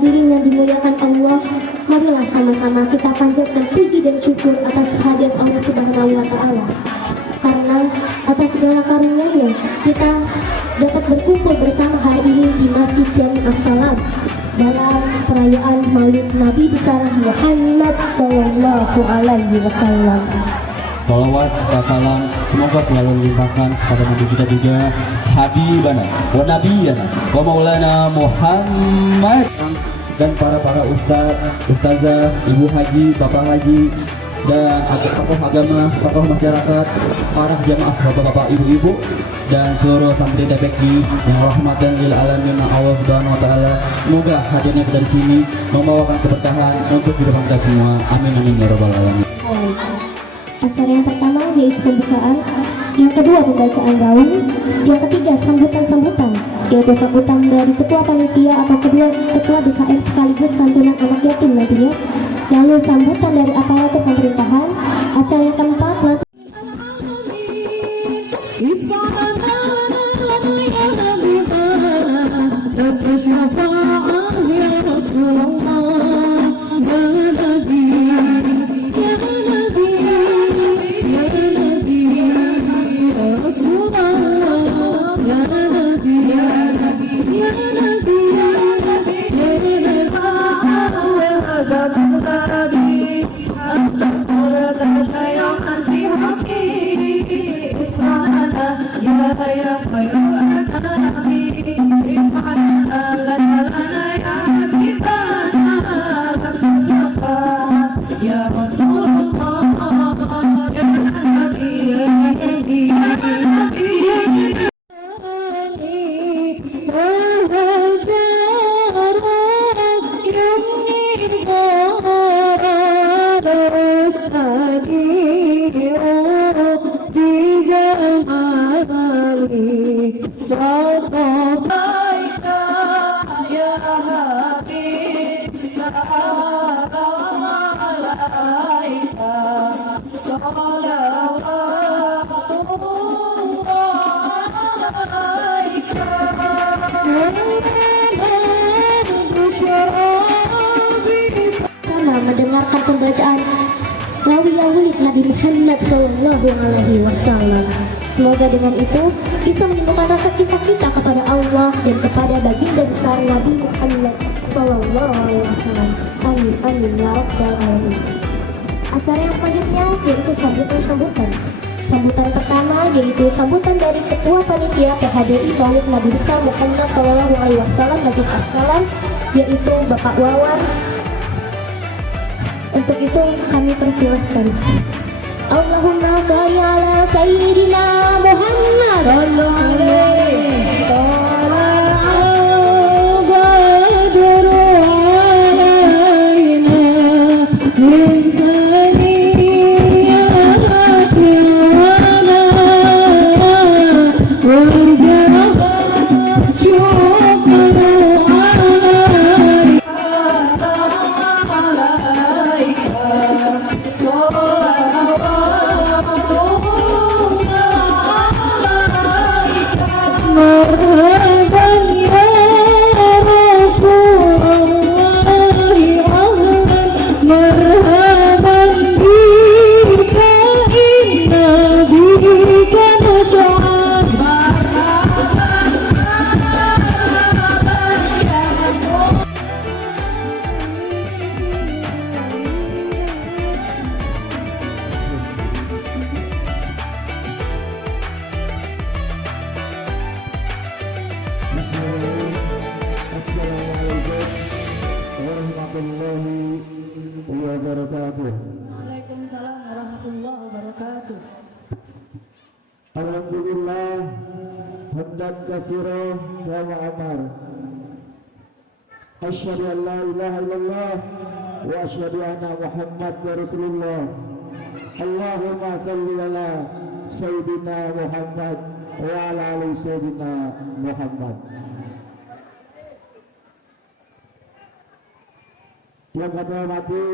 hadirin yang dimuliakan Allah, marilah sama-sama kita panjatkan puji dan syukur atas kehadiran Allah Subhanahu wa Ta'ala. Karena atas segala karunia-Nya kita dapat berkumpul bersama hari ini di Masjid Jami As-Salam dalam perayaan Maulid Nabi besar Muhammad Sallallahu Alaihi Wasallam. Salawat serta salam semoga selalu dilimpahkan kepada Nabi kita juga, Habibana wa Nabiyana wa Maulana Muhammad, dan para ustaz, ustazah, ibu haji, bapak haji, dan tokoh agama, tokoh masyarakat, para jamaah bapak-bapak, ibu-ibu, dan seluruh santri TPQ yang rahmatan lil alamin Allah Subhanahu wa Ta'ala. Semoga hadirnya kita di sini membawakan keberkahan untuk kehidupan kita semua. Amin amin ya rabbal alamin. Acara yang pertama yaitu pembukaan, yang kedua pembacaan gaung, yang ketiga sambutan-sambutan, yaitu sambutan dari ketua panitia atau kedua ketua DKM sekaligus santunan anak yatim nantinya, lalu sambutan dari aparatur pemerintahan. Acara yang keempat nanti mendengarkan pembacaan Rawiyah Maulid Nabi Muhammad Sallallahu Alaihi Wasallam. Semoga dengan itu bisa menimbulkan rasa cinta kita kepada Allah dan kepada baginda besar Nabi Muhammad Sallallahu Alaihi Wasallam. Amin amin ya rabbal alamin. Acara yang selanjutnya yaitu sambutan-sambutan. Sambutan pertama yaitu sambutan dari ketua panitia PHDI Maulid Nabi besar Muhammad Sallallahu Alaihi Wasallam Nabi Assalam, yaitu Bapak Wawan. Untuk itu kami persilahkan. Allahumma sholli ala sayyidina Muhammad sallallahu alaihi Waalaikumsalam warahmatullahi wabarakatuh. Alhamdulillah hamdan katsiran wa ma'amar. Asyhadu an la ilaha illallah wa asyhadu anna Muhammadar Rasulullah. Allahumma shalli ala sayyidina Muhammad wa ala ali sayyidina Muhammad. Yang kami hormati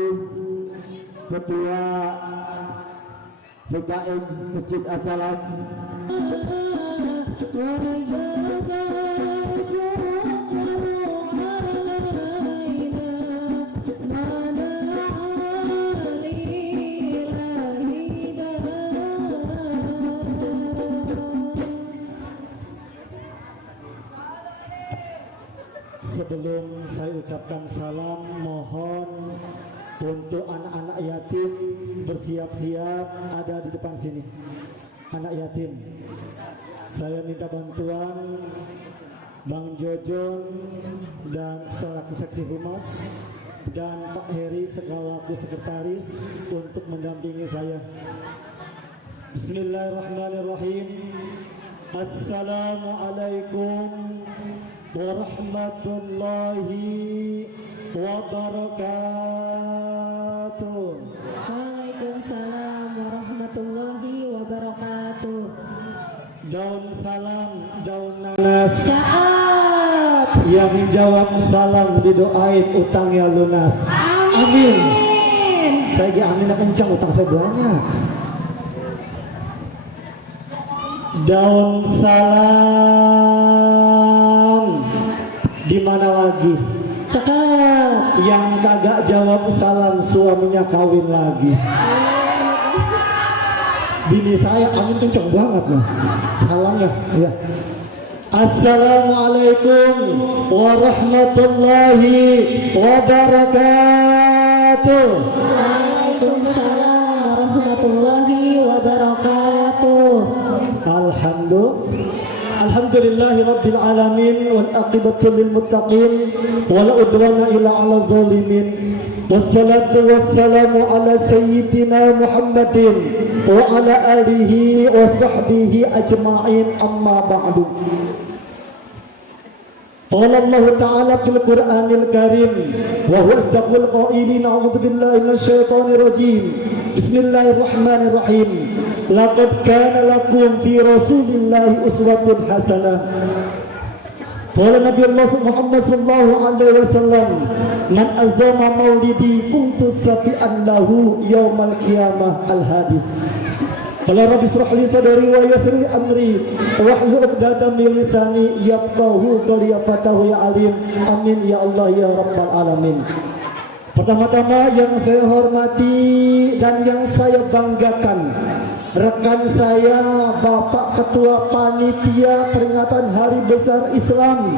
Ketua DKM Masjid As-Salam, saya ucapkan salam, mohon untuk anak-anak yatim bersiap-siap ada di depan sini. Anak yatim, saya minta bantuan Bang Jojon dan selaku seksi humas dan Pak Heri selaku sekretaris untuk mendampingi saya. Bismillahirrahmanirrahim. Assalamualaikum warahmatullahi wabarakatuh. Waalaikumsalam warahmatullahi wabarakatuh. Daun salam, daun nanas. Saat. Yang menjawab salam didoain utangnya lunas. Amin. Saya di amin kencang, utang saya banyak. Daun salam. Di mana lagi? Cakep. Yang kagak jawab salam suaminya kawin lagi. Bini saya amin kencang banget nih. Salamnya, ya. Assalamualaikum warahmatullahi wabarakatuh. Waalaikumsalam warahmatullahi wabarakatuh. Alhamdulillahi rabbil alamin wal aqibatu lil muttaqin wala udwana illa 'alal zalimin. Wassalatu wassalamu ala sayyidina Muhammadin wa ala alihi wa sahbihi ajma'in, amma ba'du. Qala Allah Ta'ala fil Qur'anil Karim wa huwa asdaqul qailin, a'udzu billahi minasy syaithanir rajim. Bismillahirrahmanirrahim. Laqad kana lakum fi Rasulillahi uswatun hasanah. Qala Nabi Allah Muhammad sallallahu alaihi wasallam, man azama maulidi kuntu safi'an lahu yaumal qiyamah. Al-hadis. Qala rabbi israh li sadri wa yassir li amri wahlul 'uqdatam min lisani yafqahu qawli ya alim. Amin ya Allah ya rabbal alamin. Pertama-tama yang saya hormati dan yang saya banggakan, rekan saya Bapak Ketua Panitia Peringatan Hari Besar Islam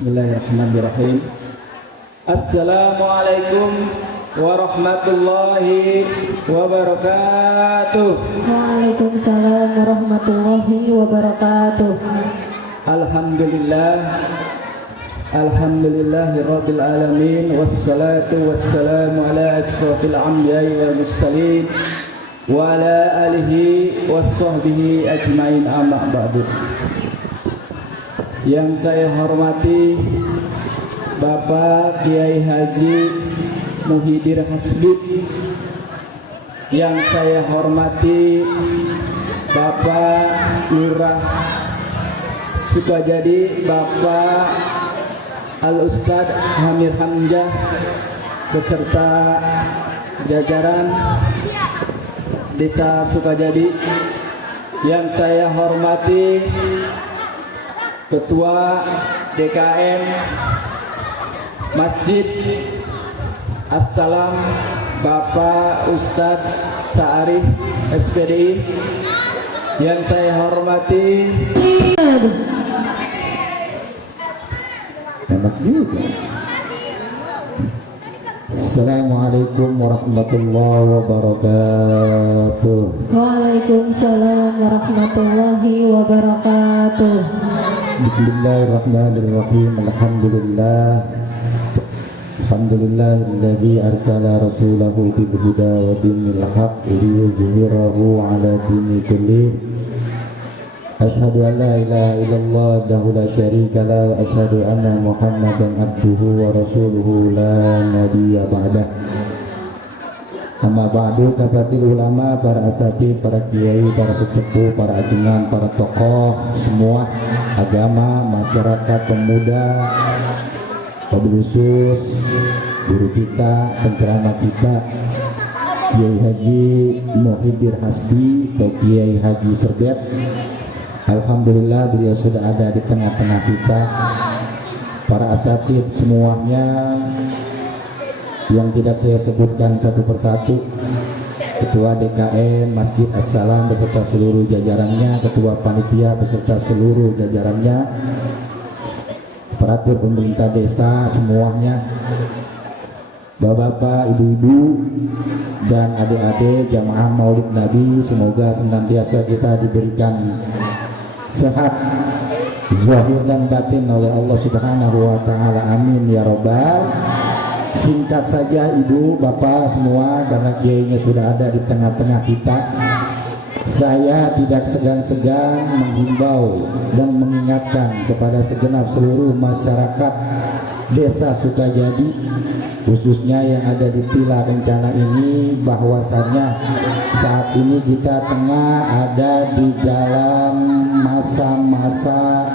Bismillahirrahmanirrahim. Assalamualaikum warahmatullahi wabarakatuh. Waalaikumsalam warahmatullahi wabarakatuh. Alhamdulillah, alhamdulillahirabbil alamin, wassalatu wassalamu ala asyrafil anbiya'i wal mursalin wa ala alihi washabbihi ajmain, amma ba'du. Yang saya hormati Bapak Kiai Haji Muhyiddin Hasbi, yang saya hormati Bapak Lurah Sukajadi, Bapak Al-Ustadz Hamir Hamzah beserta jajaran Desa Sukajadi. Yang saya hormati Ketua DKM Masjid Assalam, Bapak Ustadz Sa'arif SPDI. Yang saya hormati Enak juga. Assalamualaikum warahmatullahi wabarakatuh. Waalaikumsalam warahmatullahi wabarakatuh. Bismillahirrahmanirrahim. Alhamdulillahilladzi arsala rasulahu bil huda wa dinil haqq liyudhhirahu 'ala dini kullih. Asyhadu an la ilaha illallah wahdahu la syarika lah, wa asyhadu anna Muhammadan abduhu wa rasuluhu la nabiyya ba'dah. Amma ba'du, kafatil ulama, para asatidz, para kiai, para sesepuh, para ajengan, para tokoh semua agama, masyarakat, pemuda, wabil khusus guru kita, penceramah kita Kiai Haji Muhyiddin Hasbi atau Kiai Haji Serdet. Alhamdulillah beliau sudah ada di tengah-tengah kita. Para asatidz semuanya yang tidak saya sebutkan satu persatu, Ketua DKM Masjid Assalam beserta seluruh jajarannya, Ketua Panitia beserta seluruh jajarannya, Aparatur pemerintah desa semuanya, Bapak-bapak, ibu-ibu, dan adik-adik jamaah Maulid Nabi, semoga senantiasa kita diberikan sehat zahir dan batin oleh Allah Subhanahu wa taala. Amin ya robbal. Singkat saja ibu, bapak semua, karena kiainya sudah ada di tengah-tengah kita. Saya tidak segan-segan menghimbau dan mengingatkan kepada segenap seluruh masyarakat Desa Sukajadi, khususnya yang ada di Tila Kencana ini, bahwasannya saat ini kita tengah ada di dalam masa-masa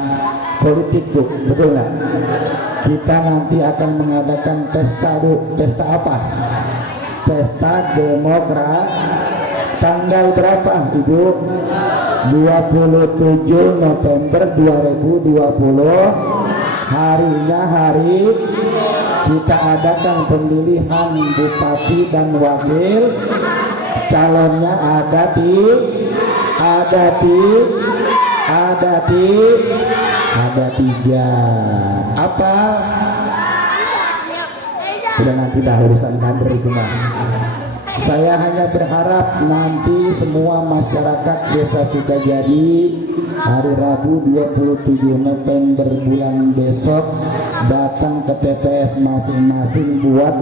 politik, tuh, betul nggak? Kita nanti akan mengadakan pesta apa? Pesta Demokrat. Tanggal berapa, Ibu? 27 November 2020. Harinya hari kita adakan pemilihan bupati dan wakil. Calonnya ada tiga. Apa? Sudah nanti dah urusan kader itu mah. Saya hanya berharap nanti semua masyarakat Desa Sukajadi hari Rabu 27 November bulan besok datang ke TPS masing-masing buat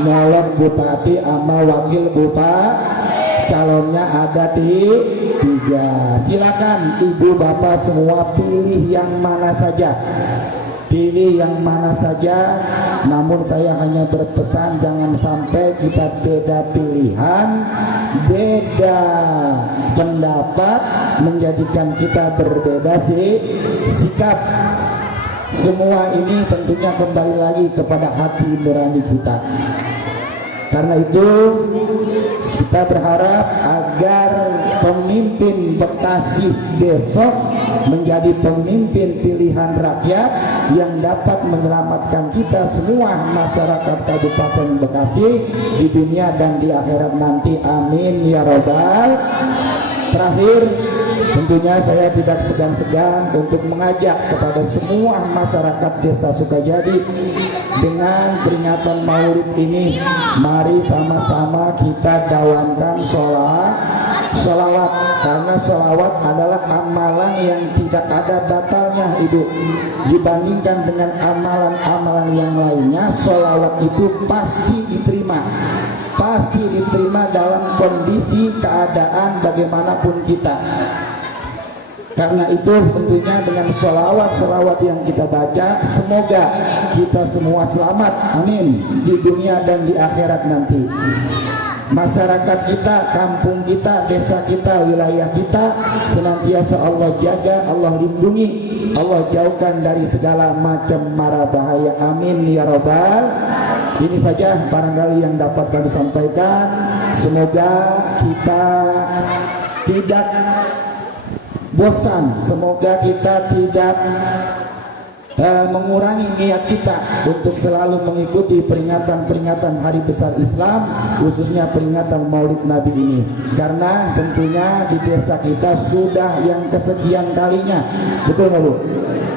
nyolong bupati sama wakil bupati. Calonnya ada tiga. Silakan ibu bapak semua pilih yang mana saja. Namun saya hanya berpesan jangan sampai kita beda pilihan, beda pendapat menjadikan kita berbeda sikap. Semua ini tentunya kembali lagi kepada hati nurani kita. Karena itu kita berharap agar pemimpin Bekasi besok menjadi pemimpin pilihan rakyat yang dapat menyelamatkan kita semua masyarakat Kabupaten Bekasi di dunia dan di akhirat nanti. Amin ya robbal. Terakhir, tentunya saya tidak segan-segan untuk mengajak kepada semua masyarakat Desa Sukajadi dengan peringatan Maulid ini, mari sama-sama kita gawankan sholawat, karena sholawat adalah amalan yang tidak ada batalnya Ibu. Dibandingkan dengan amalan-amalan yang lainnya, sholawat itu pasti diterima dalam kondisi keadaan bagaimanapun kita. Karena itu tentunya dengan sholawat yang kita baca, semoga kita semua selamat, amin, di dunia dan di akhirat nanti. Masyarakat kita, kampung kita, desa kita, wilayah kita senantiasa Allah jaga, Allah lindungi, Allah jauhkan dari segala macam mara bahaya, amin ya robbal. Ini saja barangkali yang dapat kami sampaikan. Semoga kita tidak bosan, semoga kita tidak mengurangi niat kita untuk selalu mengikuti peringatan-peringatan hari besar Islam, khususnya peringatan Maulid Nabi ini. Karena tentunya di desa kita sudah yang kesekian kalinya, betul nggak Bu?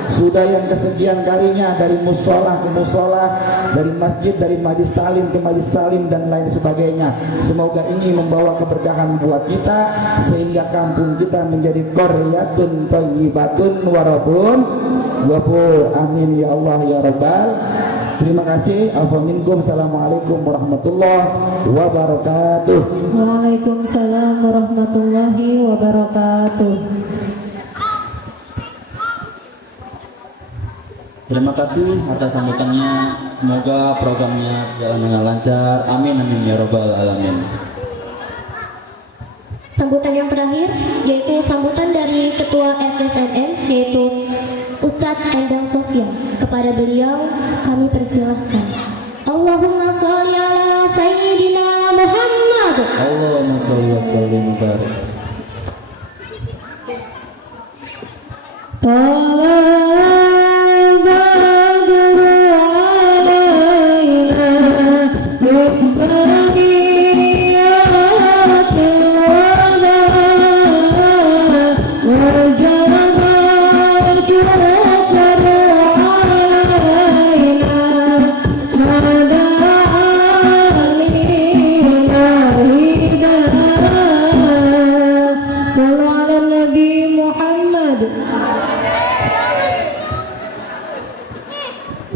Sudah yang kesekian kalinya, dari musola ke musola, dari masjid, dari majlis talim ke majlis talim dan lain sebagainya. Semoga ini membawa keberkahan buat kita sehingga kampung kita menjadi qaryatun thayyibatun wa rabbun ghafur. Amin ya Allah ya rabbal. Terima kasih. Assalamualaikum warahmatullahi wabarakatuh. Waalaikumsalam warahmatullahi wabarakatuh. Terima kasih atas sambutannya. Semoga programnya berjalan dengan lancar. Amin amin ya robbal alamin. Sambutan yang terakhir yaitu sambutan dari Ketua FSNM, yaitu Ustadz Endang Sosial. Kepada beliau kami persilahkan. Allahumma sholli ala Sayyidina Muhammad. Allahumma sholli wa sallim wa barik.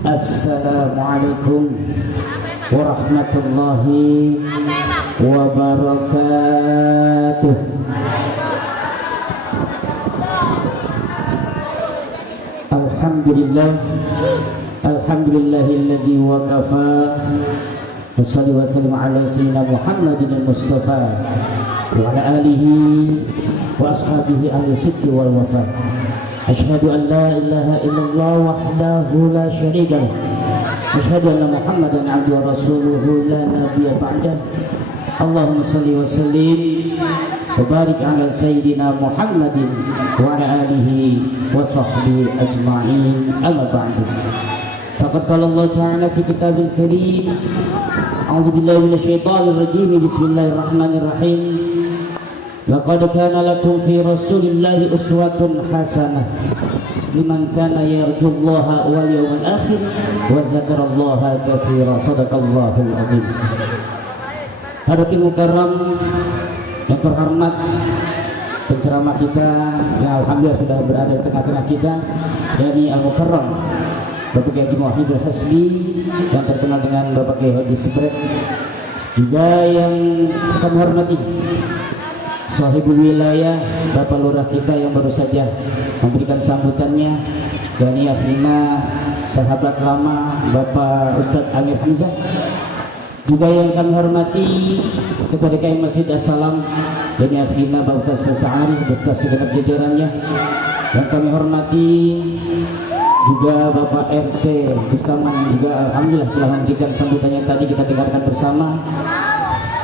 Assalamualaikum warahmatullahi wabarakatuh. Alhamdulillahilladzi wa kafa. Wassalatu wassalamu ala sayyidina Muhammadin al-Mustafa wa ala alihi wa ashabihi ahli sidqi wal wafa. Asyhadu an la ilaha illallah wahdahu la syarika lah. Asyhadu anna Muhammadan abduhu wa rasuluhu la nabiyya ba'dah. Allahumma shalli wa sallim wa barik ala sayyidina Muhammadin wa ala alihi wa sahbihi ajma'in. Amma ba'du. Faqad qala Allah ta'ala fi kitabil karim. A'udzu billahi minasyaitonir rajim. Bismillahirrahmanirrahim. Laqad kana lakum fi Rasulillahi uswatun hasanah liman kana yarjullaha wal yawmal akhir wa dzakarallaha katsiran. Shadaqallahul azim. Hadirin mukarram yang terhormat, penceramah kita yang alhamdulillah sudah berada di tengah-tengah kita, yakni Al-Mukarram Bapak Haji Muwahhidul Hasbi yang terkenal dengan Bapak Haji Sibret, juga yang kami hormati Sahibul Wilayah Bapak Lurah kita yang baru saja memberikan sambutannya, Gani Afina, sahabat lama Bapak Ustadz Amir Hamzah, juga yang kami hormati Ketua DKM Masjid As-Salam Gani Afina Bapak Ustadz Sa'ari beserta segenap jajarannya, yang kami hormati juga Bapak RT Bustaman yang juga alhamdulillah telah memberikan sambutannya tadi kita dengarkan bersama.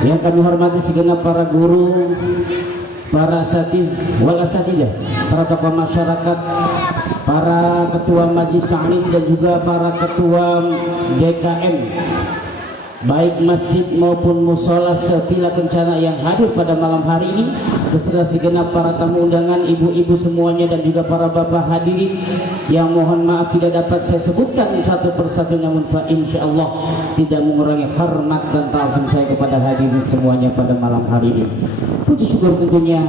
Yang kami hormati segenap para guru, para asatiz wal asatidah, para tokoh masyarakat, para ketua majelis ta'lim dan juga para ketua DKM baik masjid maupun musola Sepila Kencana yang hadir pada malam hari ini, beserta segenap para tamu undangan, ibu-ibu semuanya dan juga para bapak hadirin yang mohon maaf tidak dapat saya sebutkan satu persatu, namun fa insyaallah tidak mengurangi hormat dan ta'zim saya kepada hadirin semuanya pada malam hari ini. Puji syukur tentunya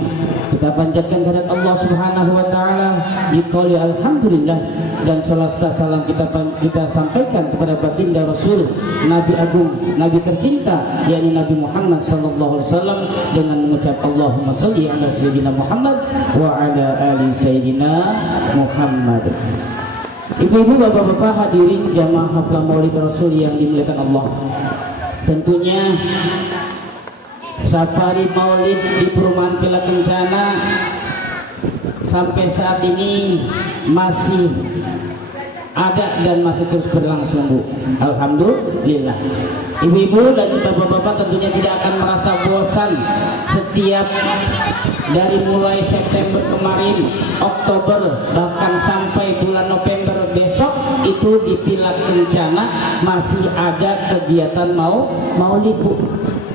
kita panjatkan kehadirat Allah Subhanahu wa taala, diqali alhamdulillah, dan salat salam kita sampaikan kepada baginda Rasul Nabi Agung, Nabi tercinta yakni Nabi Muhammad sallallahu alaihi wasallam dengan mengucap Allahumma shalli ala sayyidina Muhammad wa ala ali sayyidina Muhammad. Ibu-ibu, bapak-bapak hadirin jamaah haflah Maulid Rasul yang dimuliakan Allah. Tentunya safari Maulid di Perumahan Pila Kencana sampai saat ini masih ada dan masih terus berlangsung, Bu. Alhamdulillah. Ibu-ibu dan bapak-bapak tentunya tidak akan merasa bosan setiap dari mulai September kemarin, Oktober, bahkan sampai bulan November besok itu di Pila Kencana masih ada kegiatan Maulid, Bu.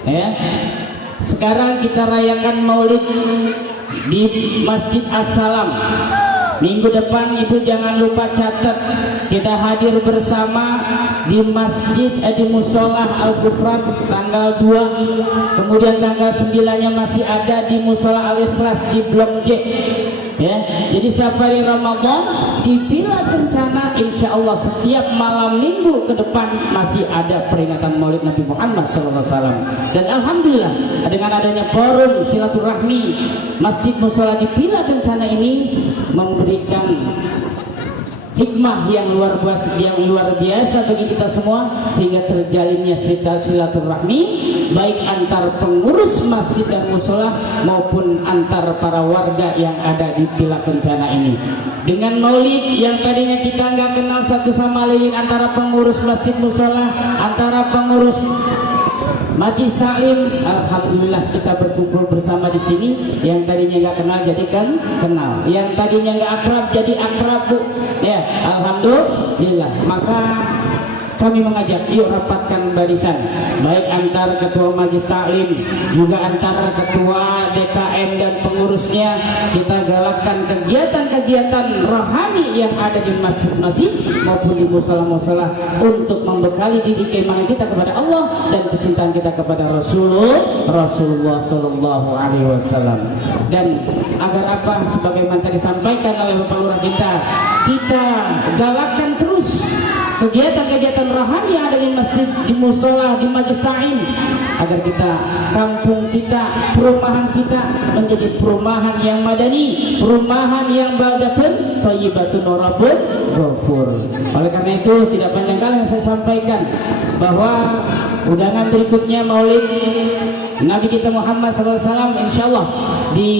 Ya. Sekarang kita rayakan Maulid di Masjid As-Salam. Minggu depan Ibu jangan lupa catat, kita hadir bersama di masjid di Musola Al-Ghufran tanggal 2, kemudian tanggal 9-nya masih ada di Musola Al-Ikhlas di Blok J. Ya, jadi safari Ramadan di Pila Kencana insya Allah setiap malam minggu ke depan masih ada peringatan Maulid Nabi Muhammad SAW. Dan alhamdulillah dengan adanya forum silaturahmi Masjid Musola di Pila Kencana ini memberikan hikmah yang luar biasa bagi kita semua, sehingga terjalinnya silaturahmi baik antar pengurus masjid dan musola maupun antar para warga yang ada di Pila Kencana ini. Dengan Maulid yang tadinya kita nggak kenal satu sama lain antara pengurus masjid musola, antara pengurus Majelis Ta'lim, alhamdulillah kita berkumpul bersama di sini. Yang tadinya nggak kenal jadi kenal, yang tadinya nggak akrab jadi akrab, Bu. Ya, alhamdulillah. Maka kami mengajak, yuk rapatkan barisan, baik antar ketua Majelis Ta'lim juga antara ketua DKM dan pengurusnya. Kita galakkan kegiatan-kegiatan rohani yang ada di masjid-masjid maupun di musola-musola untuk membekali diri keimanan kita kepada Allah dan kecintaan kita kepada Rasulullah Sallallahu Alaihi Wasallam. Dan agar apa, sebagaimana tadi disampaikan oleh Bapak Lurah kita galakkan terus kegiatan-kegiatan rohani yang ada di masjid, di musola, di majelis ta'lim, agar kita, kampung kita, perumahan kita menjadi perumahan yang madani, perumahan yang baldatun thayyibatun rabbun ghafur. Oleh karena itu tidak panjang kali yang saya sampaikan bahwa undangan berikutnya Maulid Nabi kita Muhammad SAW insyaallah di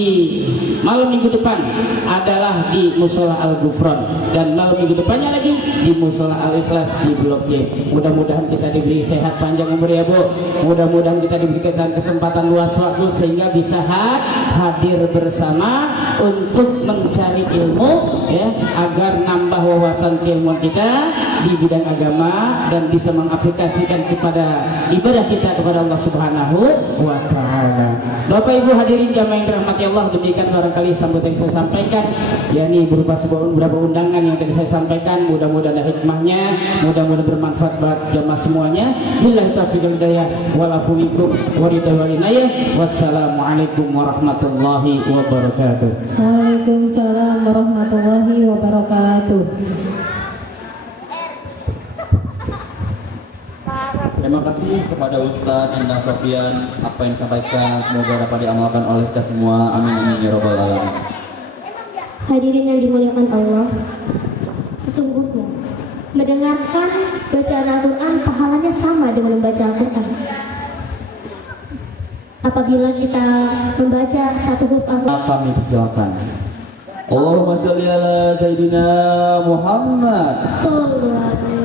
malam minggu depan adalah di Musola Al-Ghufran, dan malam minggu depannya lagi di Musola Al-Ikhlas di Blok J. Mudah-mudahan kita diberi sehat panjang umur ya, Bu. Mudah-mudahan kita diberikan kesempatan luas waktu sehingga bisa hadir bersama untuk mencari ilmu, ya, agar nambah wawasan keilmuan kita di bidang agama dan bisa mengaplikasikan kepada ibadah kita kepada Allah Subhanahu wa Ta'ala. Bapak Ibu hadirin jamaah yang dirahmati Allah, demikian barangkali sambutan yang saya sampaikan, yakni berupa beberapa undangan yang tadi saya sampaikan. Mudah-mudahan ada hikmahnya, mudah-mudahan bermanfaat buat jamaah semuanya. Billahi taufiq wal hidayah, wal afu minkum wa ridha wal inayah. Wassalamualaikum warahmatullahi wabarakatuh. Waalaikumsalam warahmatullahi wabarakatuh. Terima kasih kepada Ustadz Endang Sofyan, apa yang disampaikan semoga dapat diamalkan oleh kita semua. Amin amin ya rabbal alamin. Hadirin yang dimuliakan Allah, sesungguhnya mendengarkan bacaan Al-Quran pahalanya sama dengan membaca Al-Quran. Apabila kita membaca satu huruf Al-Quran, Kami persilakan. Allahumma sholli ala Sayyidina Muhammad. Sallallahu alaihi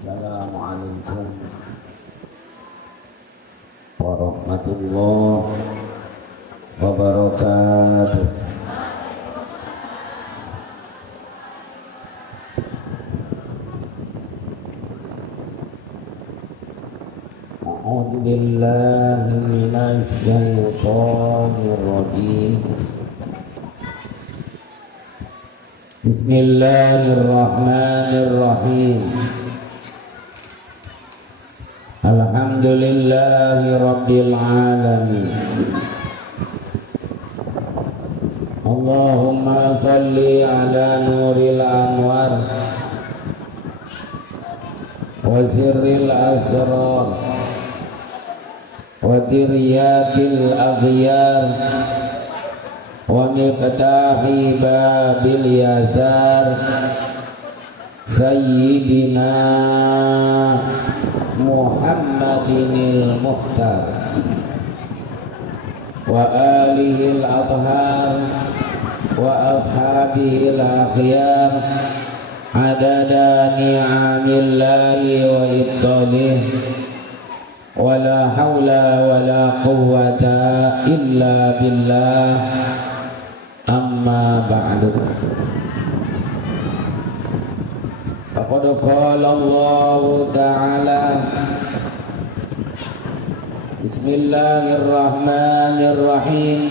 Assalamualaikum warahmatullahi wabarakatuh. A'udzu billahi minasy syaithanir rajim. Bismillahirrahmanirrahim. Alhamdulillahi rabbil alamin. Allahumma salli ala nuril anwar wa sirril asrar wa diryatil aghyar wa miqtahi babil yasar sayyidina Muhammadinil Mukhtar wa alihil athhar wa ashabihil akhyar adada ni'amillahi wa ibtalih wa la hawla wa la quwwata illa billah amma ba'du. Faqad qala Allah ta'ala Bismillahirrahmanirrahim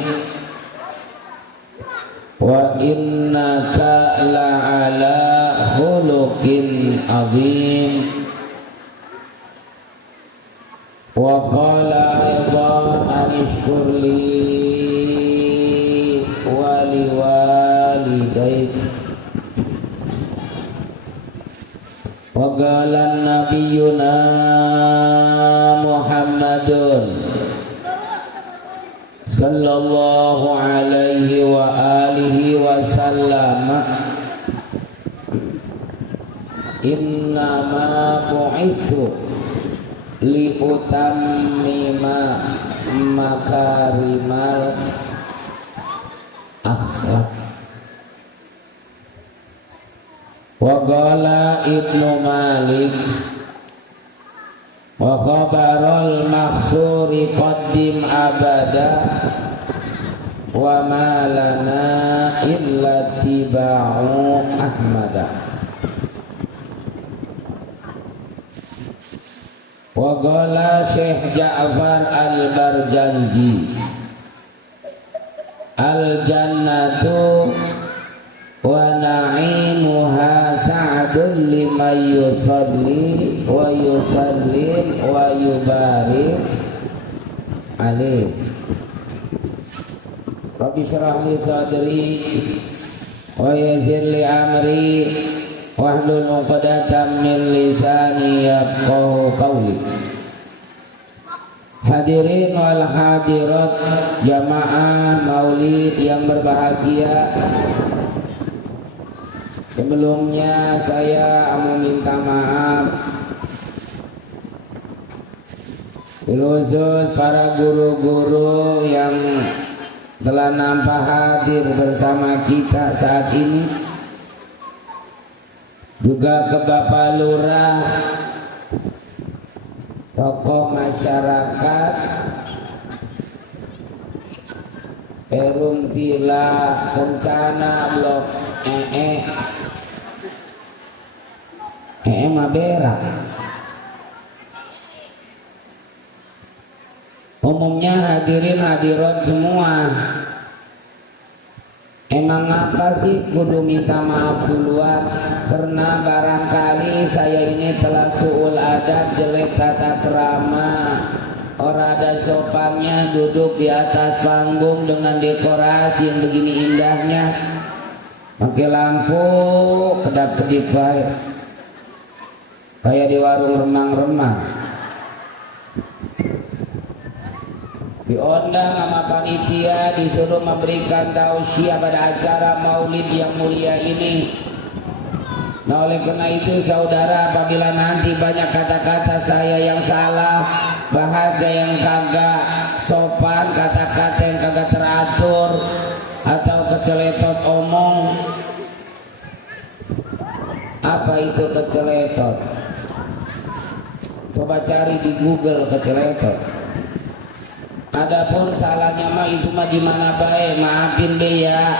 wa innaka la'ala khuluqin azim wa qala aydan anishkurli wa liwalidayk wa qala nabiyyuna Muhammadun sallallahu alaihi wa alihi wa sallam innama bu'ithu li utammima makarimal akhlak. Wa qala Ibnu Malik wa khabarul mahsuri qaddim abada wa ma lana illa tiba'u ahmada. Wa qala Syekh Ja'far al-Barjanji al-jannatu wa na'imuha sa'dun liman yusalli wa yusallim wa yubarik alaih. Rabbi syrah li sadri wa yassir li amri wahlul 'uqdatam min lisani yafqahu qawli. Hadirin wal hadirat jamaah maulid yang berbahagia, sebelumnya saya mau minta maaf khusus para guru-guru yang telah nampak hadir bersama kita saat ini, juga ke Bapak Lurah, tokoh masyarakat, Perum Pila Kencana Blok Mabera. Umumnya hadirin hadirat semua, emang apa sih kudu minta maaf duluan? Karena barangkali saya ini telah suul adab, jelek tata krama, orang ada sopannya duduk di atas panggung dengan dekorasi yang begini indahnya, pakai lampu kedap-kedip baik kayak di warung remang-remang. Diundang sama panitia, disuruh memberikan tausiah pada acara maulid yang mulia ini. Nah, oleh karena itu saudara, apabila nanti banyak kata-kata saya yang salah, bahasa yang kagak sopan, kata-kata yang kagak teratur, atau keceletot omong. Apa itu keceletot? Coba cari di Google keceletot. Adapun salahnya mah itu mah di mana baik, maafin deh ya.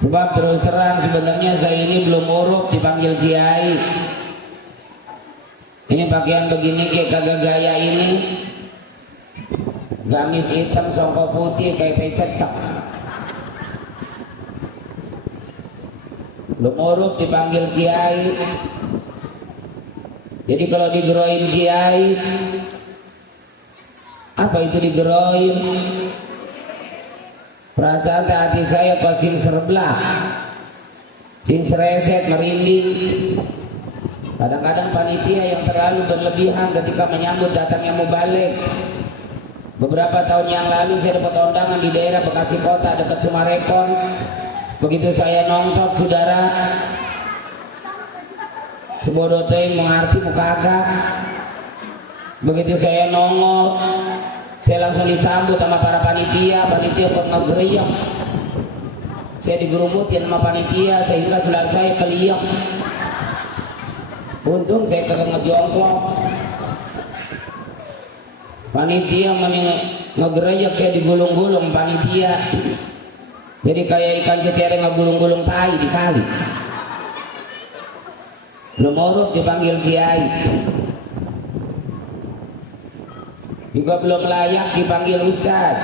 Sebab terus terang sebenarnya saya ini belum uruk dipanggil kiai. Ini pakaian begini kayak kagak gaya ini. Gamis hitam, songkok putih kayak cecek. Belum uruk dipanggil kiai. Jadi kalau digeroin kiai, apa itu digeroin? Perasaan hati saya kok sing serblah, sing sereset, merinding. Kadang-kadang panitia yang terlalu berlebihan ketika menyambut datangnya mubalik. Beberapa tahun yang lalu saya dapat undangan di daerah Bekasi Kota dekat Sumarekon. Begitu saya nonton, saudara, sebodoh teh mengerti muka agak. Begitu saya nongol, saya langsung disambut sama para panitia kok ngegeriak. Saya digerumutin sama panitia sehingga selesai keliak. Untung saya kagak ngejongklok. Panitia ngegeriak, saya digulung-gulung panitia. Jadi kayak ikan kecere ngegulung-gulung tai di kali. Belum urut dipanggil kiai, juga belum layak dipanggil ustaz.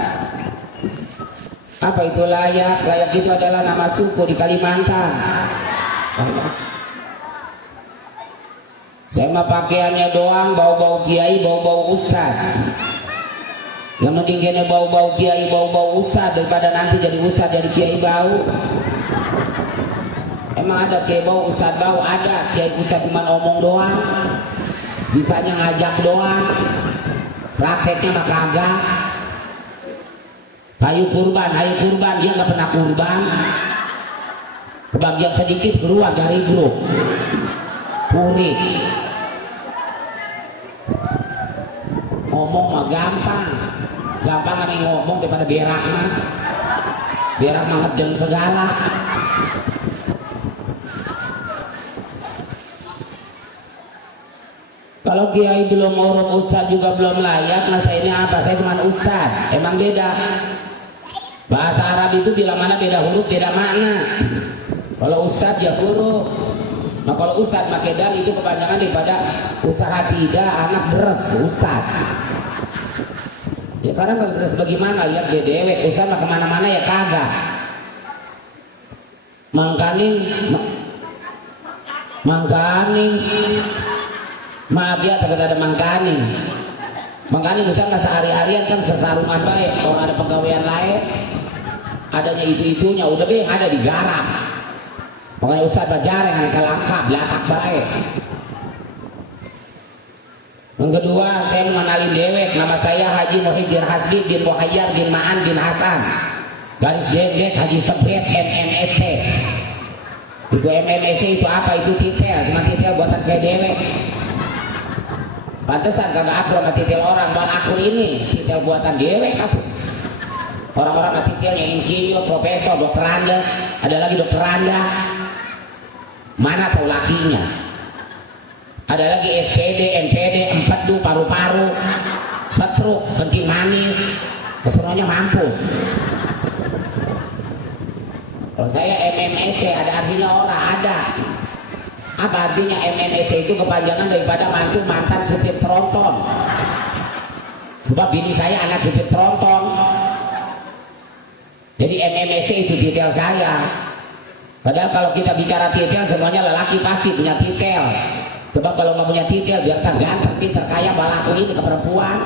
Apa itu layak? Layak itu adalah nama suku di Kalimantan. Saya mah pakaiannya doang bau-bau kiai, bau-bau ustaz. Yang penting kena bau-bau kiai, bau-bau ustaz daripada nanti jadi ustaz jadi kiai bau. Emang ada kiai bau ustaz bau? Ada. Kiai ustaz cuma omong doang, bisanya ngajak doang, prakteknya mah kagak. Ayo kurban, dia nggak pernah kurban. Kebagian sedikit keluar dari grup. Puri. Ngomong mah gampang kan yang ngomong daripada berak mah. Berak mah ngejeng segala. Kalau kiai belum urut, ustaz juga belum layak. Nah saya ini apa? Saya cuma ustaz. Emang beda. Bahasa Arab itu bila mana beda huruf, beda makna. Kalau ustaz ya huruf. Nah kalau ustaz pakai dal itu kepanjangan daripada usaha tidak anak beres ustaz. Ya karena kalau beres bagaimana? Lihat dia dewek. Ustaz mah kemana-mana ya kagak. Mangkaning. Maaf ya, tak ada mangkaning. Mangkaning bisa nggak sehari-harian kan sesarungan baik. Kalau ada pegawaian lain, adanya itu-itunya udah deh ada di garap. Pokoknya ustaz bajareng yang kelangkap, belakang baik. Yang kedua, saya mengenali dewek. Nama saya Haji Muhyiddin Hasbi bin Muhayyar bin Ma'an bin Hasan. Garis dendek Haji Sepret MMST. Itu MMST itu apa? Itu titel, cuma titel buatan saya dewek. Pantesan kagak akur sama titil orang, bang akur ini titil buatan dewek aku. Orang-orang sama titilnya insinyur, profesor, dokter Andes, ada lagi dokter Anda. Mana tahu lakinya? Ada lagi SPD, MPD, empedu, paru-paru, stroke, kencing manis, kesemuanya mampus. Kalau saya MMSC ada artinya orang ada. Apa artinya MMSC itu kepanjangan daripada mantu mantan supir tronton. Sebab bini saya anak supir tronton. Jadi MMSC itu titel saya. Padahal kalau kita bicara titel semuanya lelaki pasti punya titel. Sebab kalau nggak punya titel biar ganteng, pinter, kaya, balaku ini ke perempuan.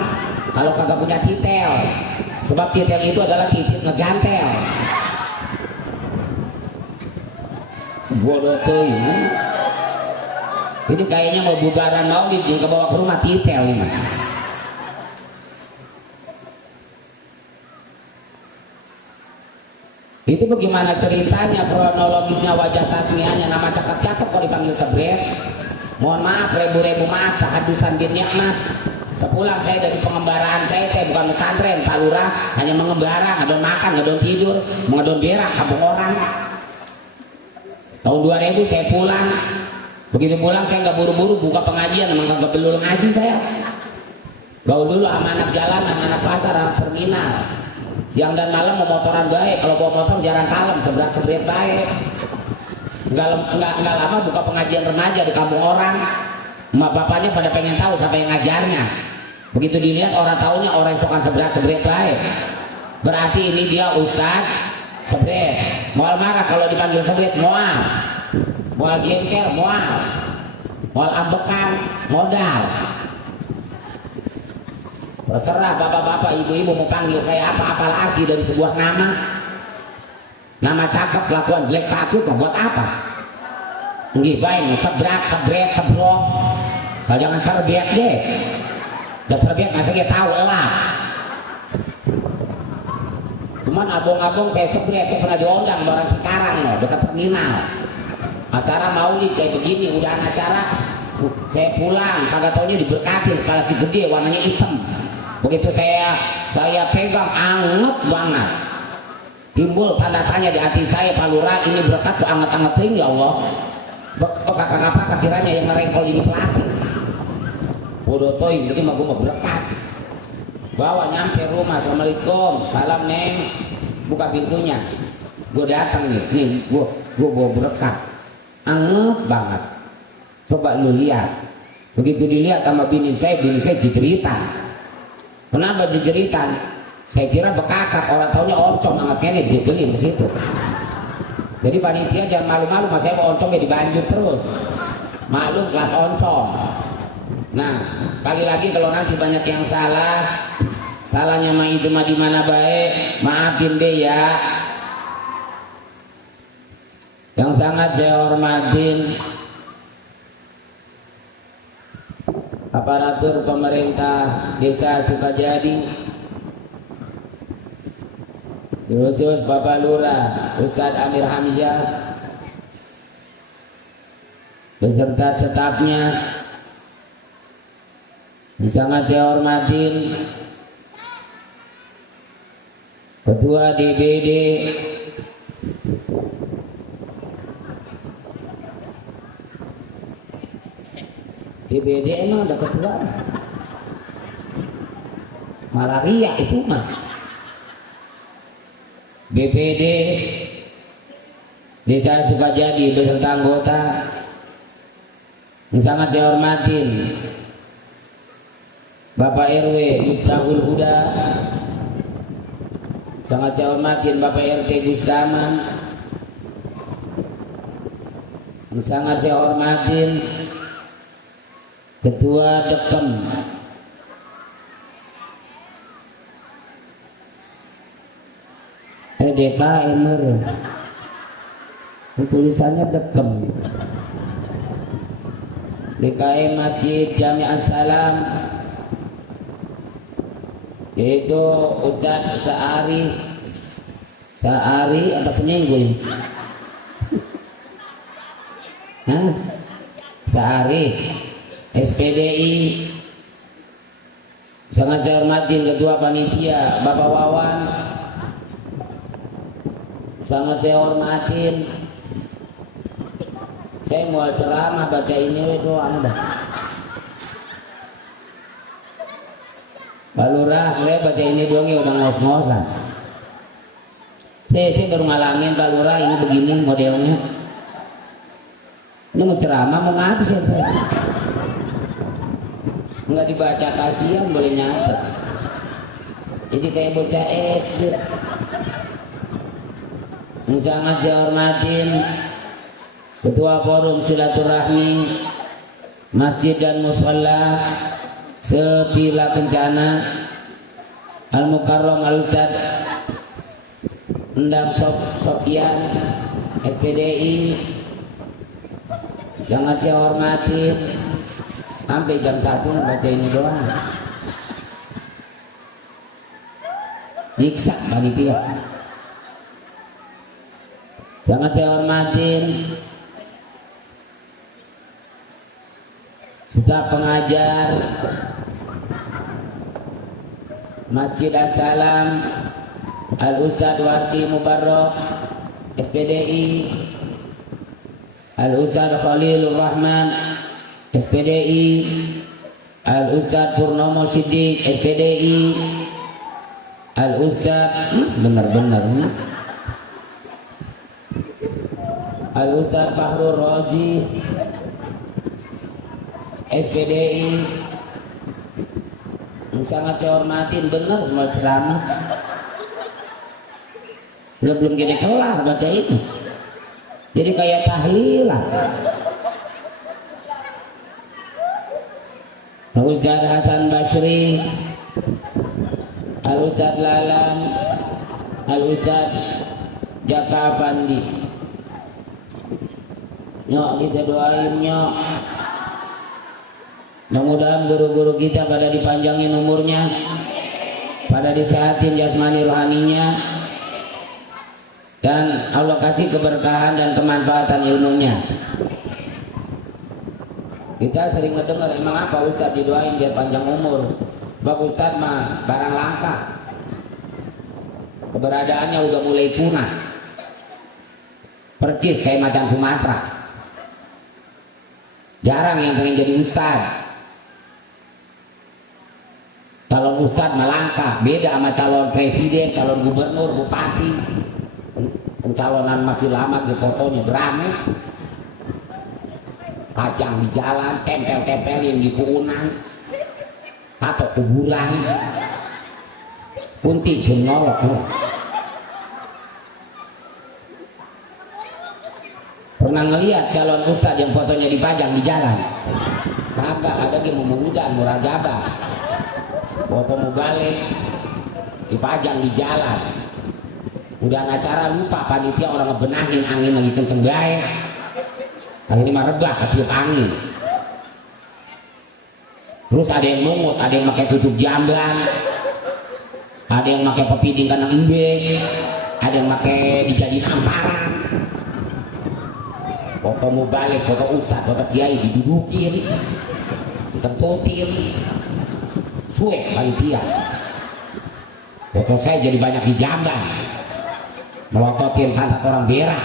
Kalau kagak punya titel, sebab titel itu adalah titel ngegantel. Bodoh tuh ini. Ini kayaknya mau bubaran maulid yang kebawa ke rumah titel ini. Itu bagaimana ceritanya, kronologisnya, wajah tasmiahnya, nama cakep-cakep kok dipanggil sebret. Mohon maaf, ribu-ribu maaf, kehadusan bin nikmat. Sepulang saya dari pengembaraan saya bukan pesantren, Pak Lurah, hanya mengembara, ngadon makan, ngadon tidur, ngadon berak, kampung orang. Tahun 2000 saya pulang. Begitu pulang saya nggak buru-buru buka pengajian, emang nggak belul ngaji saya. Gaul dulu sama anak jalan, anak pasar, anak terminal. Siang dan malam mau motoran baik, kalau bawa motor jarang kalem, sebret baik. Nggak lama buka pengajian remaja di kampung orang. Emak bapaknya pada pengen tahu siapa yang ngajarnya. Begitu dilihat orang taunya orang yang suka sebret baik. Berarti ini dia Ustadz sebret. Moal marah kalau dipanggil sebret, moal jengkel, moal ambekan, modal. Terserah bapak-bapak, ibu-ibu mau panggil saya apa lagi dari sebuah nama cakep, kelakuan jelek takut buat apa? Ngibain, sebret, sebrok. Kalau jangan serbet deh. Udah serbet masa dia tahu lah. Cuman abong-abong saya sebret, saya pernah diundang orang sekarang loh, dekat terminal. Acara maulid kayak begini, udah acara saya pulang, kagak taunya diberkati kepala si gede warnanya hitam. Begitu saya pegang anget banget. Timbul tanda tanya di hati saya, Pak Lurah, ini berkat tuh anget-angetin ya Allah. Kakak apa kiranya yang ngerengkol ini plastik. Bodoh toy, ini mah gue mau berkat. Bawa nyampe rumah, assalamualaikum, salam neng, buka pintunya. Gue datang nih gue bawa berkat. Anget banget. Coba lu lihat. Begitu dilihat sama bini saya cerita. Kenapa dijeritan? Saya kira bekakak, orang taunya oncom, angetnya nih dijelin di situ. Jadi panitia jangan malu-malu, mas saya mau oncomnya dibanjur terus. Maklum kelas oncom. Nah, sekali lagi kalau nanti banyak yang salahnya mah itu mah di mana baik, maafin deh ya. Yang sangat saya hormatin aparatur pemerintah Desa Sukajadi, khusus Bapak Lurah Ustadz Amir Hamzah beserta stafnya. Sangat saya hormatin Ketua DPD emang ada ketua, malaria itu mah. BPD Desa Sukajadi beserta anggota yang sangat saya hormatin Bapak RW Miftahul Huda, sangat saya hormatin Bapak RT Gustaman, yang sangat saya hormatin Ketua Dekem DKMR, tulisannya Dekem, DKM Masjid Jami As-Salam, yaitu Ustadz Sehari apa seminggu? Sehari. SPDI Sangat saya hormati Ketua Panitia Bapak Wawan. Sangat saya hormatin. Saya mau ceramah baca ini doang dah. Pak Lurah, saya baca ini doang ya udah ngos-ngosan. Saya baru ngalamin Pak Lurah ini begini modelnya. Ini mau ceramah mau ngabis ya saya. Enggak dibaca kasihan boleh nyatet. Jadi kayak bocah SD. Yang sangat saya hormatin Ketua Forum Silaturahmi Masjid dan Musholla Sepila Kencana Al-Mukarram Al-Ustad Endam Sofyan SPDI. Sangat saya hormatin. Sampai jam 1 baca ini doang. Niksa panitia. Sangat saya hormatin staf pengajar Masjid As-Salam Al-Ustad Warti Mubarok SPDI, Al-Ustad Khalilur Rahman SPDI, Al-Ustad Purnomo Siddiq SPDI, Al-Ustad benar-benar Al-Ustad Fahrul Razi SPDI. Sangat saya hormatin, benar semua ceramah. Belum gini kelar baca itu. Jadi kayak tahlilan. Al-Ustad Hasan Basri, Al-Ustad Lalan, Al-Ustad Jaka Afandi. Nyok, kita doain nyok. Mudah-mudahan guru-guru kita pada dipanjangin umurnya, pada disehatin jasmani rohaninya, dan Allah kasih keberkahan dan kemanfaatan ilmunya. Kita sering mendengar, emang apa Ustaz didoain biar panjang umur? Bab Ustaz mah barang langka, keberadaannya udah mulai punah, percis kayak macan Sumatera. Jarang yang pengen jadi Ustaz. Calon Ustaz melangkah, beda sama calon presiden, calon gubernur, bupati. Pencalonan masih lama, di fotonya berame, pajang di jalan, tempel-tempelin di puunan, tato kuburan, kunti senolok. Pernah ngelihat calon Ustaz yang fotonya dipajang di jalan? Kagak, ada yang memudan murajabah, foto mubalik dipajang di jalan. Udah acara lupa panitia orang ngebenahin, angin lagi kenceng bae. Kali ini mah rebah ketiup angin. Terus ada yang mungut, ada yang pakai tutup jamban, ada yang pakai pepiding kena embe, ada yang pakai dijadiin amparan. Foto mubalik, foto Ustaz, foto kiai didudukin, ditentutin, suek panitia. Foto saya jadi banyak di jamban, melototin pantat orang berak.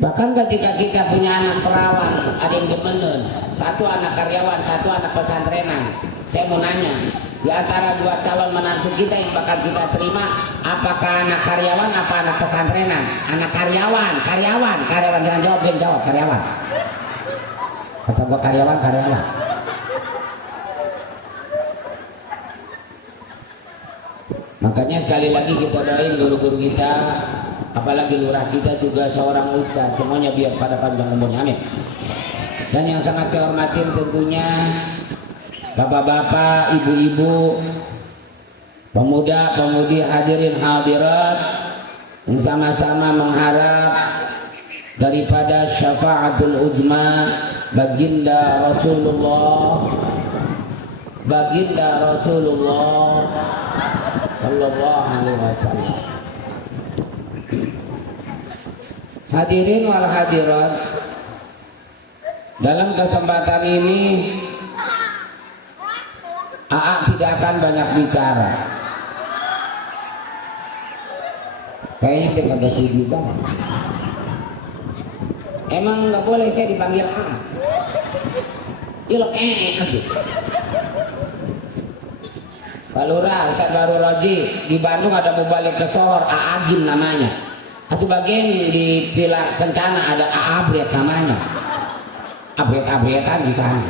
Bahkan ketika kita punya anak perawan, ada yang demenan, satu anak karyawan, satu anak pesantrenan. Saya mau nanya, di antara dua calon menantu kita yang bakal kita terima, apakah anak karyawan apa anak pesantrenan? Anak karyawan. Jangan jawab, karyawan. Kata gua karyawan. Makanya sekali lagi kita doain guru-guru kita, apalagi lurah kita juga seorang ustaz, semuanya biar pada panjang umurnya, amin. Dan yang sangat saya hormatin tentunya bapak-bapak, ibu-ibu, pemuda-pemudi hadirin hadirat yang sama-sama mengharap daripada syafaatul uzma baginda Rasulullah sallallahu alaihi wasallam. Hadirin wal hadirat, Dalam kesempatan ini AA tidak akan banyak bicara. Kayaknya kita nggak setuju banget. Emang nggak boleh saya dipanggil AA? Ilok aduh. Pak Lurah, Ustaz Baru Roji di Bandung ada mau balik ke Sohor, Aagim namanya. Satu bagian di Villa Kencana ada Aabret namanya. Abret-abretan di sana.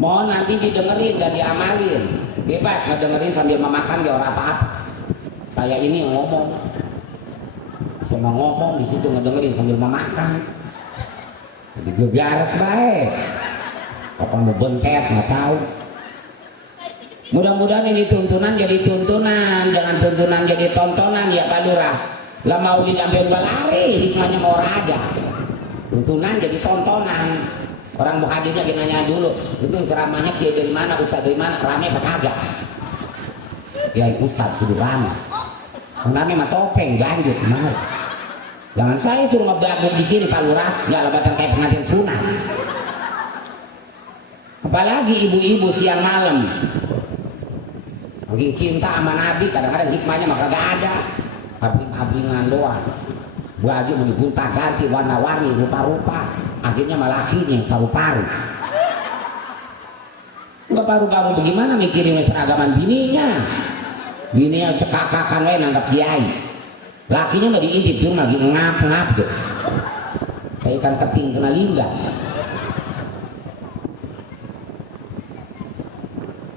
Mohon nanti didengerin dan diamalin. Bebas ngedengerin sambil memakan di orang apa-apa. Saya ini ngomong. Saya mau ngomong di situ ngedengerin sambil memakan. Jadi gegares baik. Apa mau bentet nggak tahu. Mudah-mudahan ini tuntunan jadi tuntunan, jangan tuntunan jadi tontonan ya Pak Lurah. Lah mau diambil lari, hikmahnya mau ada. Tuntunan jadi tontonan. Orang mau hadirnya nanya dulu, itu ceramahnya dia dari mana, Ustaz dari mana, rame apa kagak? Ya Ustaz sudah rame. Rame mah topeng, ganjut, mau. Jangan saya suruh ngebagul di sini Pak Lurah, nggak lebatan kayak pengantin sunat. Apalagi ibu-ibu siang malam. Mungkin cinta sama Nabi, kadang-kadang hikmahnya maka gak ada. Abling-ablingan doang. Baju mau digunta ganti warna-warni rupa-rupa. Akhirnya malah lakinya paru-paru. Enggak paru-paru bagaimana mikirin seragaman bininya. Bininya cekakakan wae nanggap kiai. Lakinya mah diintip cuma lagi ngap-ngap gitu. Kayak ikan keting kena limbah.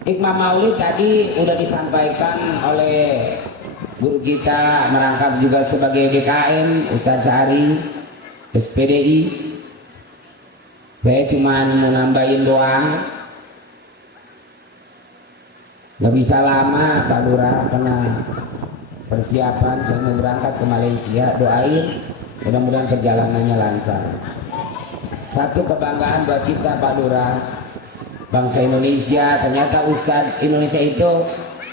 Hikmah Maulid tadi udah disampaikan oleh guru kita, merangkap juga sebagai DKM Ustaz Syari SPDI. Saya cuma mau nambahin doang, nggak bisa lama Pak Lurah karena persiapan saya mau berangkat ke Malaysia. Doain mudah-mudahan perjalanannya lancar. Satu kebanggaan buat kita Pak Lurah, bangsa Indonesia. Ternyata Ustadz Indonesia itu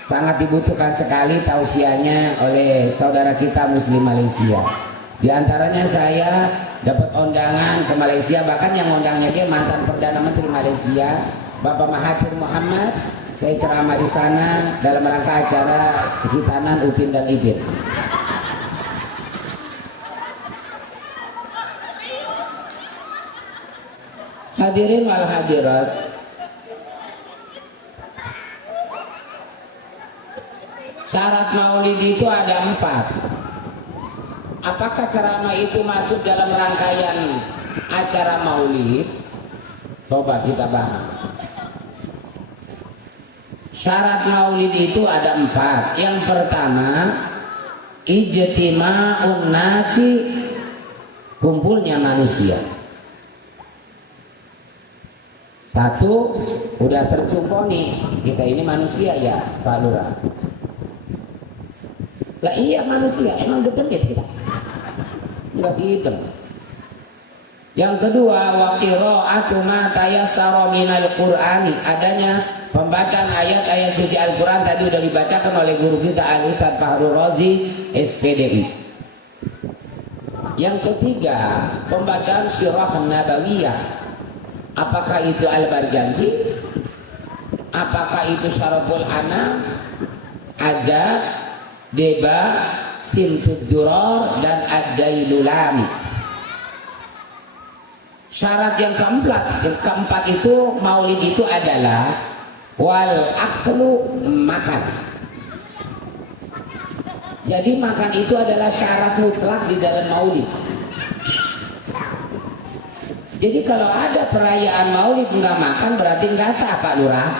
sangat dibutuhkan sekali tausiahnya oleh saudara kita Muslim Malaysia. Di antaranya saya dapat undangan ke Malaysia, bahkan yang undangnya dia mantan Perdana Menteri Malaysia, Bapak Mahathir Mohamad. Saya ceramah di sana dalam rangka acara Hitanan Upin dan Ipin. Hadirin wal hadirat, syarat maulid itu ada 4. Apakah ceramah itu masuk dalam rangkaian acara maulid? Coba kita bahas. Syarat maulid itu ada 4. Yang pertama, ijtima'un nasi, kumpulnya manusia. 1, udah terjumpa nih, kita ini manusia ya Pak Lurah. Lah iya manusia, emang dependit kita? Enggak gitu. Yang kedua, wa qira'atu ma tayassara minal Qur'ani, adanya pembacaan ayat-ayat suci Al-Qur'an tadi udah dibacakan oleh guru kita Al Ustaz Fahru Razi SPDI. Yang ketiga, pembacaan Sirah Nabawiyah. Apakah itu Al-Barjanti? Apakah itu Syaraful Anam, Azab, Deba, Simtud Duror, dan Ad-Dailulami? Syarat yang keempat itu maulid itu adalah wal aklu, makan. Jadi makan itu adalah syarat mutlak di dalam maulid. Jadi kalau ada perayaan maulid nggak makan berarti nggak sah Pak Lurah.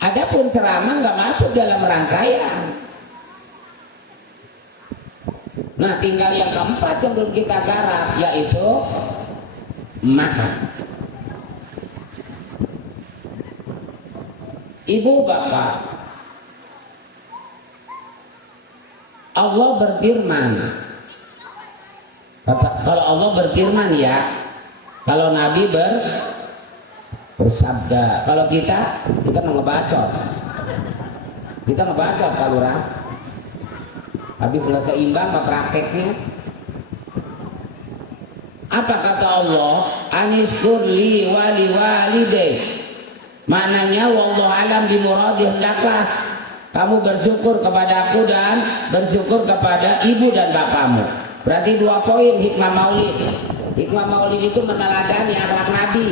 Adapun ceramah nggak masuk dalam rangkaian. Nah tinggal yang keempat yang belum kita garap, yaitu makan. Ibu bapak, Allah berfirman. Kalau Allah berfirman ya, kalau Nabi bersabda, kalau kita ngebacot Pak Lurah. Habis nggak seimbang apa prakteknya? Apa kata Allah? Anishkur li wali walidayk. Maknanya wallahu alam bimuradi, hendaklah kamu bersyukur kepadaku dan bersyukur kepada ibu dan bapakmu. Berarti 2 poin hikmah maulid. Hikmah maulid itu meneladani akhlak Nabi.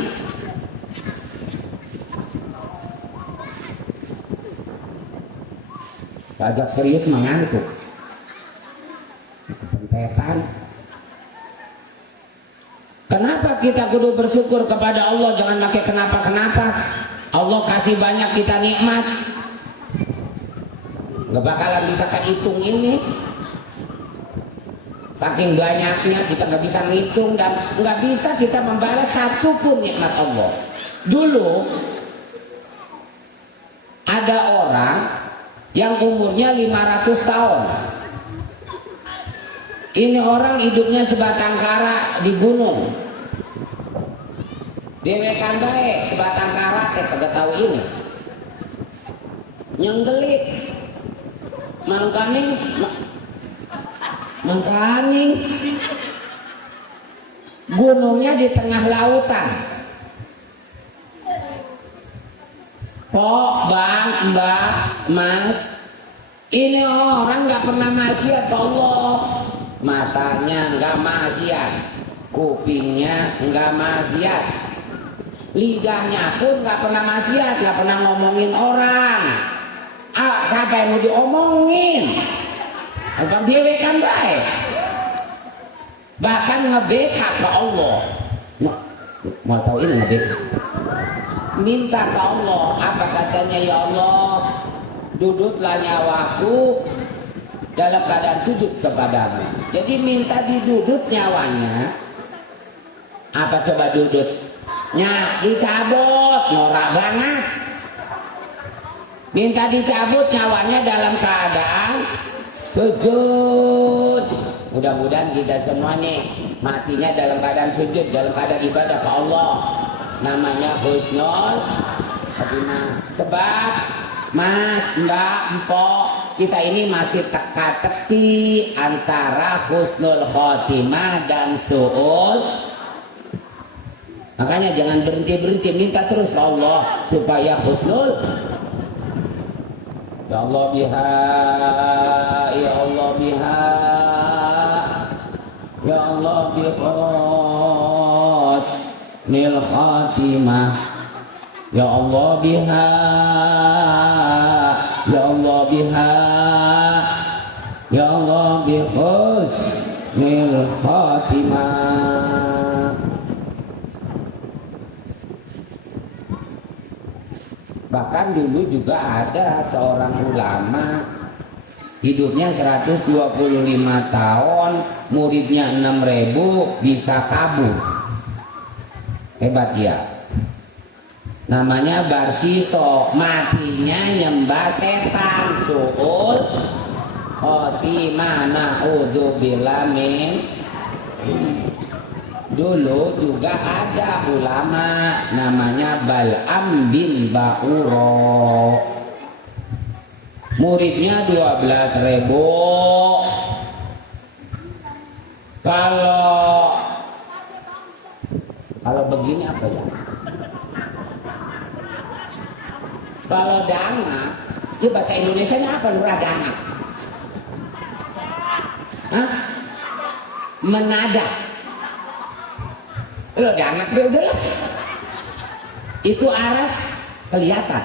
Agak serius mengantuk. Kepentetan. Kenapa kita kudu bersyukur kepada Allah? Jangan pakai kenapa-kenapa. Allah kasih banyak kita nikmat. Gak bakalan bisa kehitung ini. Saking banyaknya kita gak bisa ngitung dan gak bisa kita membalas satu pun nikmat Allah. Dulu ada orang yang umurnya 500 tahun. Ini orang hidupnya sebatang kara di gunung. Dewekan baik sebatang kara, kagak tahu ini. Nyenggelit. Mangkaning gunungnya di tengah lautan. Pok, bang, mbak, mas, ini orang nggak pernah maksiat Allah. Matanya nggak maksiat, kupingnya nggak maksiat, lidahnya pun nggak pernah maksiat, nggak pernah ngomongin orang. Siapa yang mau diomongin? Bukan dewekan baik. Bahkan ngebeka ke Allah. Mau tahu ini ngebeka? Minta ke Allah. Apa katanya? Ya Allah, duduklah nyawaku dalam keadaan sujud kepadamu. Jadi minta didudut nyawanya. Apa coba dudutnya? Dicabut, norak banget. Minta dicabut nyawanya dalam keadaan sujud. Mudah-mudahan kita semua nih matinya dalam keadaan sujud, dalam keadaan ibadah ke Allah. Namanya husnul khotimah. Sebab mas, mbak, empok, kita ini masih teka-teki antara husnul khotimah dan su'ul. Makanya jangan berhenti-berhenti, minta terus ke Allah supaya husnul. Ya Allah biha, ya Allah biha, ya Allah bihos nil khatimah, ya Allah biha, ya Allah biha, ya Allah bihos nil khatimah. Bahkan dulu juga ada seorang ulama hidupnya 125 tahun, muridnya 6.000, bisa kabur. Hebat dia. Namanya Barsiso, matinya nyembah setan. Su'ul khotimah, na'udzubillah min. Dulu juga ada ulama namanya Bal'am bin Ba'uro, muridnya 12.000. Kalau begini apa ya? Kalau dangak, itu bahasa Indonesianya apa? Lurah dangak? Hah? Menadak. Lo dangak dia udah lah. Itu aras kelihatan.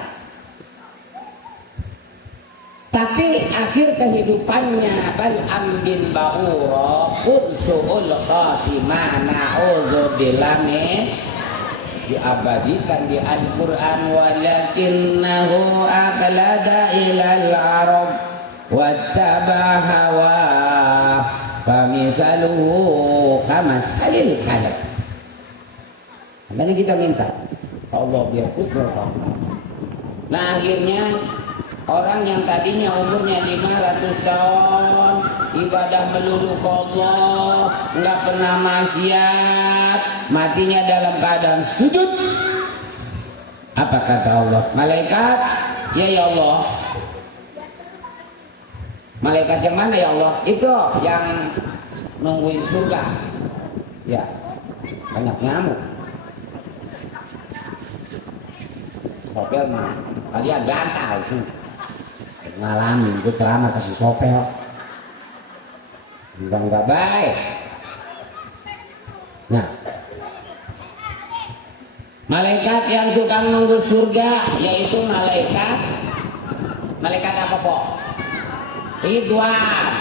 Tapi akhir kehidupannya Bal'am bin Ba'uro su'ul khatimah, na'udzubillah min, diabadikan di Al-Quran. Walakinnahu akhlada ilal arab wattaba hawa famisaluhu kamasalil kalab. Makanya kita minta Allah biar husnul khotimah. Nah akhirnya orang yang tadinya umurnya 500 tahun ibadah melulu ke Allah, nggak pernah maksiat, matinya dalam keadaan sujud. Apa kata Allah? Malaikat, ya Allah, Malaikat yang mana ya Allah? Itu yang nungguin surga. Ya, banyak nyamuk. Sopir mah kalian bantal sih. Ngalamin gue ceramah kasih sopir. Enggak baik. Nah, malaikat yang tukang nunggu surga yaitu malaikat apa po? Ridwan.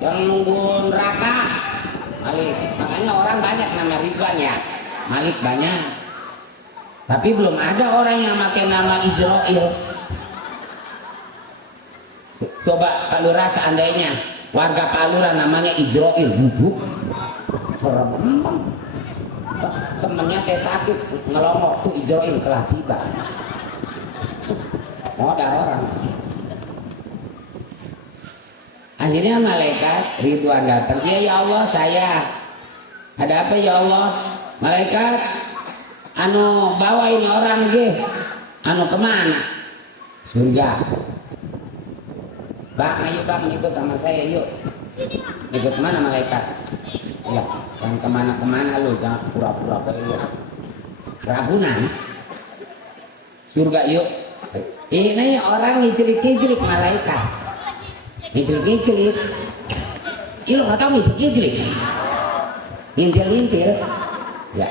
Yang nunggu neraka Malik. Makanya orang banyak nama Ridwan ya. Malik banyak. Tapi belum ada orang yang pakai nama Izrail. Coba Palura seandainya warga Palura namanya Izrail, bubuk. Serem. Temennya teh sakit ngelongok tuh Izrail telah tiba. Modal orang. Akhirnya malaikat Ridwan datang. Ya Allah saya. Ada apa ya Allah? Malaikat anu bawa ini orang ge. Anu kemana? Surga. Bang, ayo bang ikut sama saya yuk. Ikut mana malaikat? Ya, jangan kemana-kemana lu, jangan pura-pura kayak Ragunan. Surga yuk. Ini orang ngicilik-ngicilik malaikat. Ngicilik-ngicilik. Ih lu gak tau ngicilik-ngicilik? Ngintil-ngintil. Ya.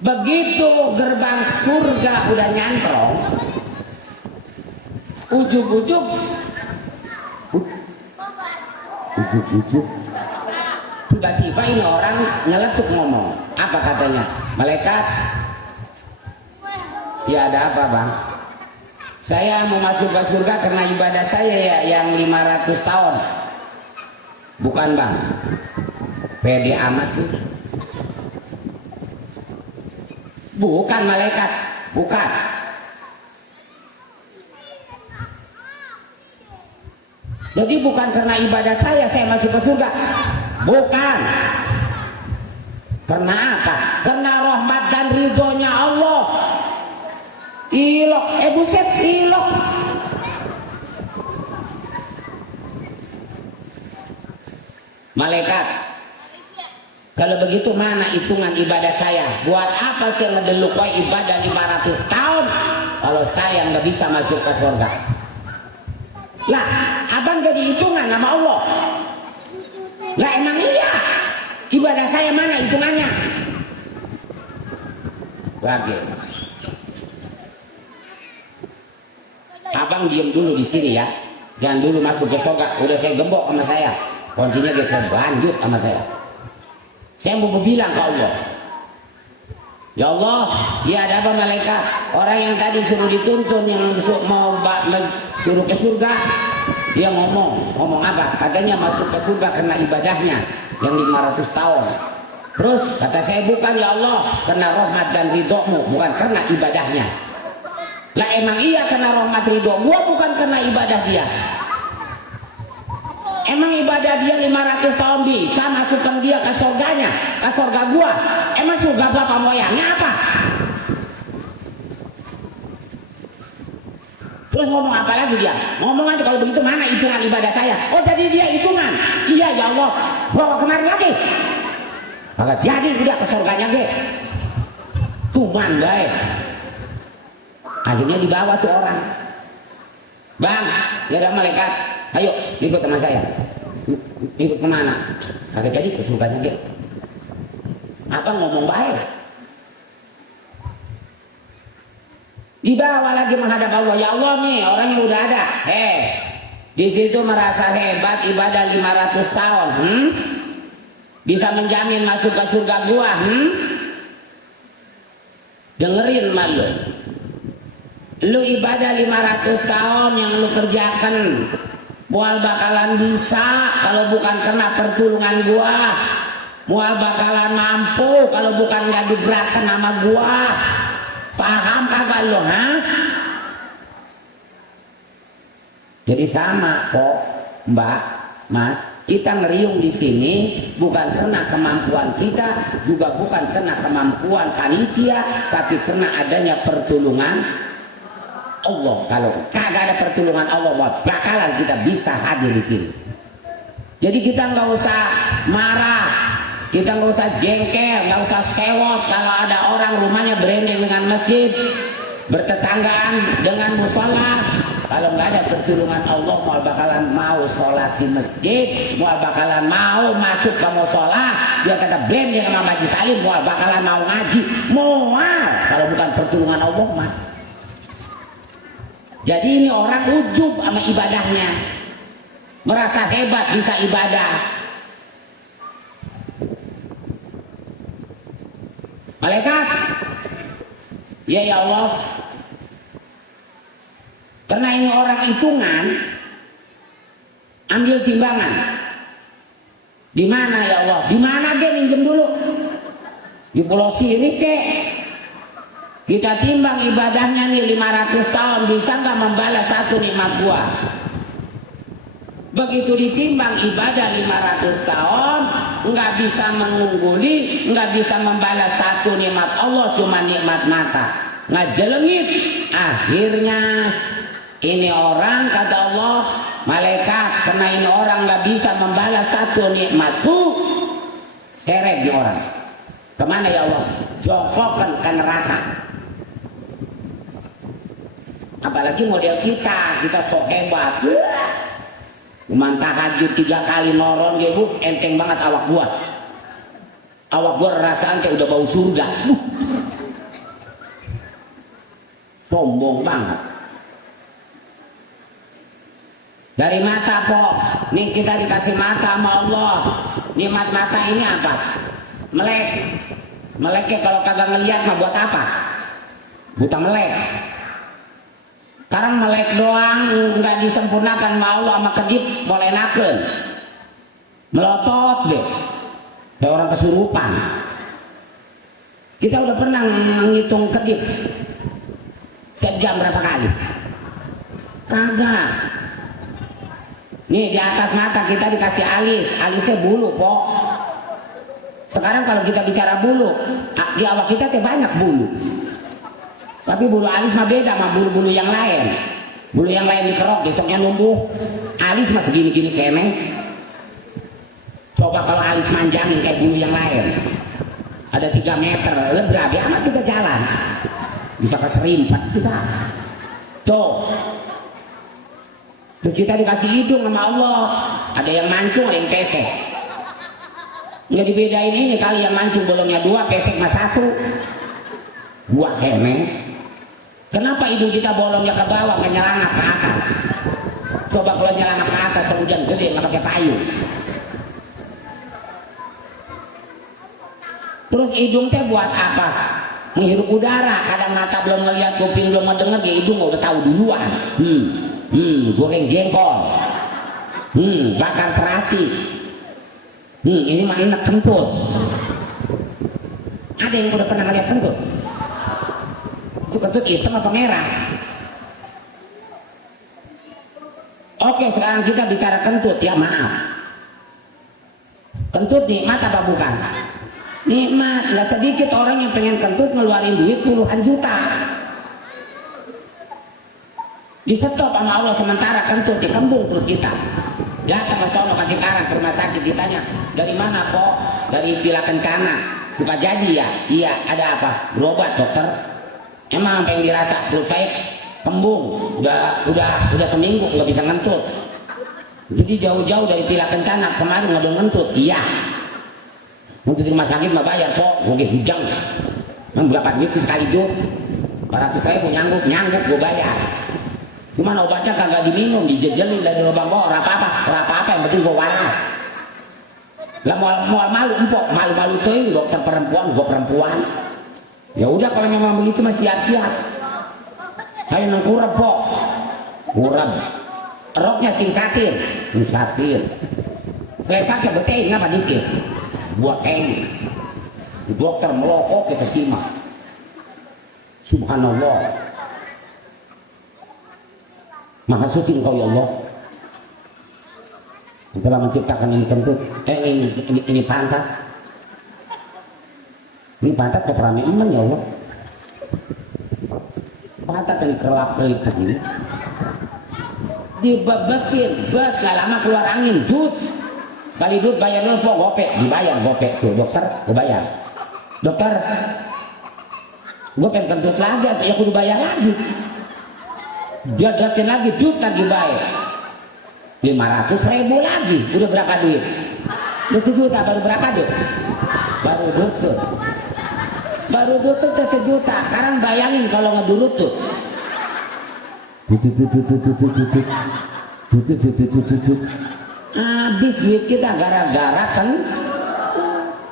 Begitu gerbang surga udah nyantrong, ujug-ujug tiba-tiba ini orang nyeletuk ngomong. Apa katanya? Malaikat, ya ada apa bang? Saya mau masuk ke surga karena ibadah saya ya yang 500 tahun. Bukan bang, pede amat sih. Bukan malaikat, bukan. Jadi bukan karena ibadah saya masuk ke surga. Bukan. Karena apa? Karena rahmat dan ridhonya Allah. Ilok, buset, ilok. Malaikat, kalau begitu mana hitungan ibadah saya? Buat apa sih ngedeluk ibadah 500 tahun kalau saya nggak bisa masuk ke surga? Lah, abang jadi hitungan sama Allah. Lah emang iya, ibadah saya mana hitungannya? Lagi. Abang diem dulu di sini ya, jangan dulu masuk ke surga. Udah saya gembok sama saya, kuncinya guys lanjut sama saya. Saya mau bilang ke Allah, ya Allah, ya ada apa malaikat? Orang yang tadi suruh dituntun, yang mau suruh ke surga, dia ngomong apa? Katanya masuk ke surga karena ibadahnya yang 500 tahun. Terus kata saya, bukan ya Allah, karena rahmat dan ridhomu, bukan karena ibadahnya. Lah emang iya karena rahmat ridho gua, bukan karena ibadah dia. Emang ibadah dia 500 tahun bisa masukkan dia ke surganya, ke surga gua. Emang surga bapak moyangnya apa? Terus ngomong apa lagi dia? Ngomong aja kalau begitu mana hitungan ibadah saya? Oh jadi dia hitungan? Iya ya Allah, bawa kemarin lagi. Agak jadi udah ke surganya ge. Tuman guys. Akhirnya dibawa tuh orang. Bang, ya ada malaikat. Ayo ikut sama saya. Ikut kemana? Kagak jadi ke surganya ge. Apa ngomong baik? Dibawa lagi menghadap Allah. Ya Allah nih orang yang udah ada. Di situ merasa hebat ibadah 500 tahun. Bisa menjamin masuk ke surga gua. Dengerin malu. Lu ibadah 500 tahun yang lu kerjakan, mual bakalan bisa kalau bukan kena pertolongan gua. Mual bakalan mampu kalau bukan gak digerakkan sama gua. Paham kagak lu, Jadi sama kok, Mbak, Mas, kita ngeriung di sini bukan karena kemampuan kita, juga bukan karena kemampuan panitia, tapi karena adanya pertolongan Allah. Kalau kagak ada pertolongan Allah, bakalan kita bisa hadir di sini. Jadi kita nggak usah marah, kita nggak usah jengkel, nggak usah sewot kalau ada orang rumahnya berendeng dengan masjid, bertetanggaan dengan musola. Kalau nggak ada pertolongan Allah, mau bakalan mau sholat di masjid, mau bakalan mau masuk ke musola, biar kata berendeng sama majelis taklim, mau bakalan mau ngaji, mual kalau bukan pertolongan Allah mah. Jadi ini orang ujub sama ibadahnya, merasa hebat bisa ibadah. Malaikat, ya Allah, karena ini orang hitungan, ambil timbangan. Di mana ya Allah? Di mana dia minjem dulu? Di Pulau Sirik kek. Kita timbang ibadahnya nih 500 tahun, bisa nggak membalas satu nikmat gua? Begitu ditimbang ibadah 500 tahun, nggak bisa mengungguli, nggak bisa membalas satu nikmat Allah, cuma nikmat mata, nggak jelengit. Akhirnya ini orang, kata Allah, malaikat, karena ini orang nggak bisa membalas satu nikmatku, seret di orang. Kemana ya Allah? Jongkokkan ke neraka. Apalagi model kita sok hebat. Cuman tahajud 3 kali noron ya bu, enteng banget awak gua. Awak gua rasaan kayak udah bau surga. Sombong banget. Dari mata pok, nih kita dikasih mata sama Allah. Nikmat mata ini apa? Melek. Meleknya kalau kagak ngeliat mah buat apa? Buta melek. Sekarang melek doang nggak disempurnakan sama Allah sama kedip boleh naken. Melotot deh. Kayak orang kesurupan. Kita udah pernah menghitung kedip. Sejam berapa kali? Kagak. Nih di atas mata kita dikasih alis, alisnya bulu pok. Sekarang kalau kita bicara bulu, di awak kita teh banyak bulu. Tapi bulu alis mah beda sama bulu-bulu yang lain. Bulu yang lain dikerok, besoknya numbuh. Alis mah segini-gini kene. Coba kalau alis manjangin kayak bulu yang lain, ada 3 meter, lebih amat kita jalan. Bisa keserimpat kita. Tuh. Terus kita dikasih hidung sama Allah. Ada yang mancung, ada yang pesek. Nggak dibedain ini kali yang mancung bolongnya 2, pesek mah 1. Buat kene. Kenapa hidung kita bolongnya ke bawah, nggak nyelangap ke atas? Coba kalau nyelangap ke atas, hujan gede nggak pakai payung. Terus hidung teh buat apa? Menghirup udara. Kadang mata belum ngeliat, kuping belum mendengar, ya hidung udah tahu duluan. Goreng jengkol, bakar terasi, ini mah enak kentut. Ada yang udah pernah ngeliat kentut? Itu kentut hitam apa merah? Oke, sekarang kita bicara kentut ya, maaf. Kentut nikmat apa bukan? Nikmat. Gak sedikit orang yang pengen kentut ngeluarin duit puluhan juta. Disetop sama Allah sementara kentut dikembung perut kita. Datang ke sono kasih karang ke rumah sakit, ditanya dari mana kok? Dari Pila Kencana. Suka jadi ya? Iya. Ada apa? Berobat dokter. Emang apa yang dirasa? Perut saya kembung. Udah seminggu nggak bisa ngentut. Jadi jauh-jauh dari Pila Kencana kemarin nggak ngentut. Iya. Untuk di rumah sakit mah bayar kok. Mungkin hujang. Berapa duit sih sekali itu? 400.000 nyanggup gue bayar. Cuman obatnya kagak diminum, dijejelin dari lubang bawah, apa-apa, yang penting gue waras. Lah mau malu empok, malu-malu tuh dokter perempuan, gue perempuan. Ya udah kalau memang begitu masih siap-siap. Ayo nang kurap pok, kurap. Roknya sing satir. Saya pakai betein ngapa dikit, buat kain. Dokter melokok kita simak. Subhanallah. Maha suci Engkau ya Allah. Engkau telah menciptakan ini kentut, ini pantat. Ini pantat keperamian ya Allah. Mata kali kerlap kali ini. Dibebesin, bus gak lama keluar angin, dut. Sekali dut bayar nelpon gopek, dibayar gopek tuh dokter, gue bayar. Dokter, gue pengen kentut lagi, ya kudu bayar lagi. Dia datin lagi, dut lagi bayar. 500.000 lagi, udah berapa duit? Udah sejuta, baru berapa duit? Baru dutut. Baru dutut tuh sejuta. Sekarang bayangin kalau ngedurut tuh. Habis duit kita gara-gara kan.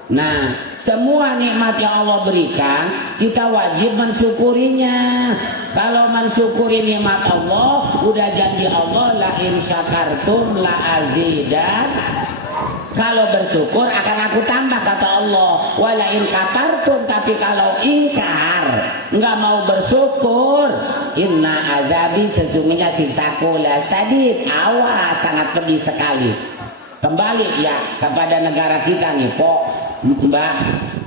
Nah, semua nikmat yang Allah berikan kita wajib mensyukurinya. Kalau mensyukuri nikmat Allah, udah janji Allah la in syakartum la azidan. Kalau bersyukur akan aku tambah kata Allah. Wala in kafartum, tapi kalau ingkar nggak mau bersyukur, inna azabi, sesungguhnya sisaku la sadid, awas sangat pedih sekali. Kembali ya kepada negara kita nih, Pok, Mbak,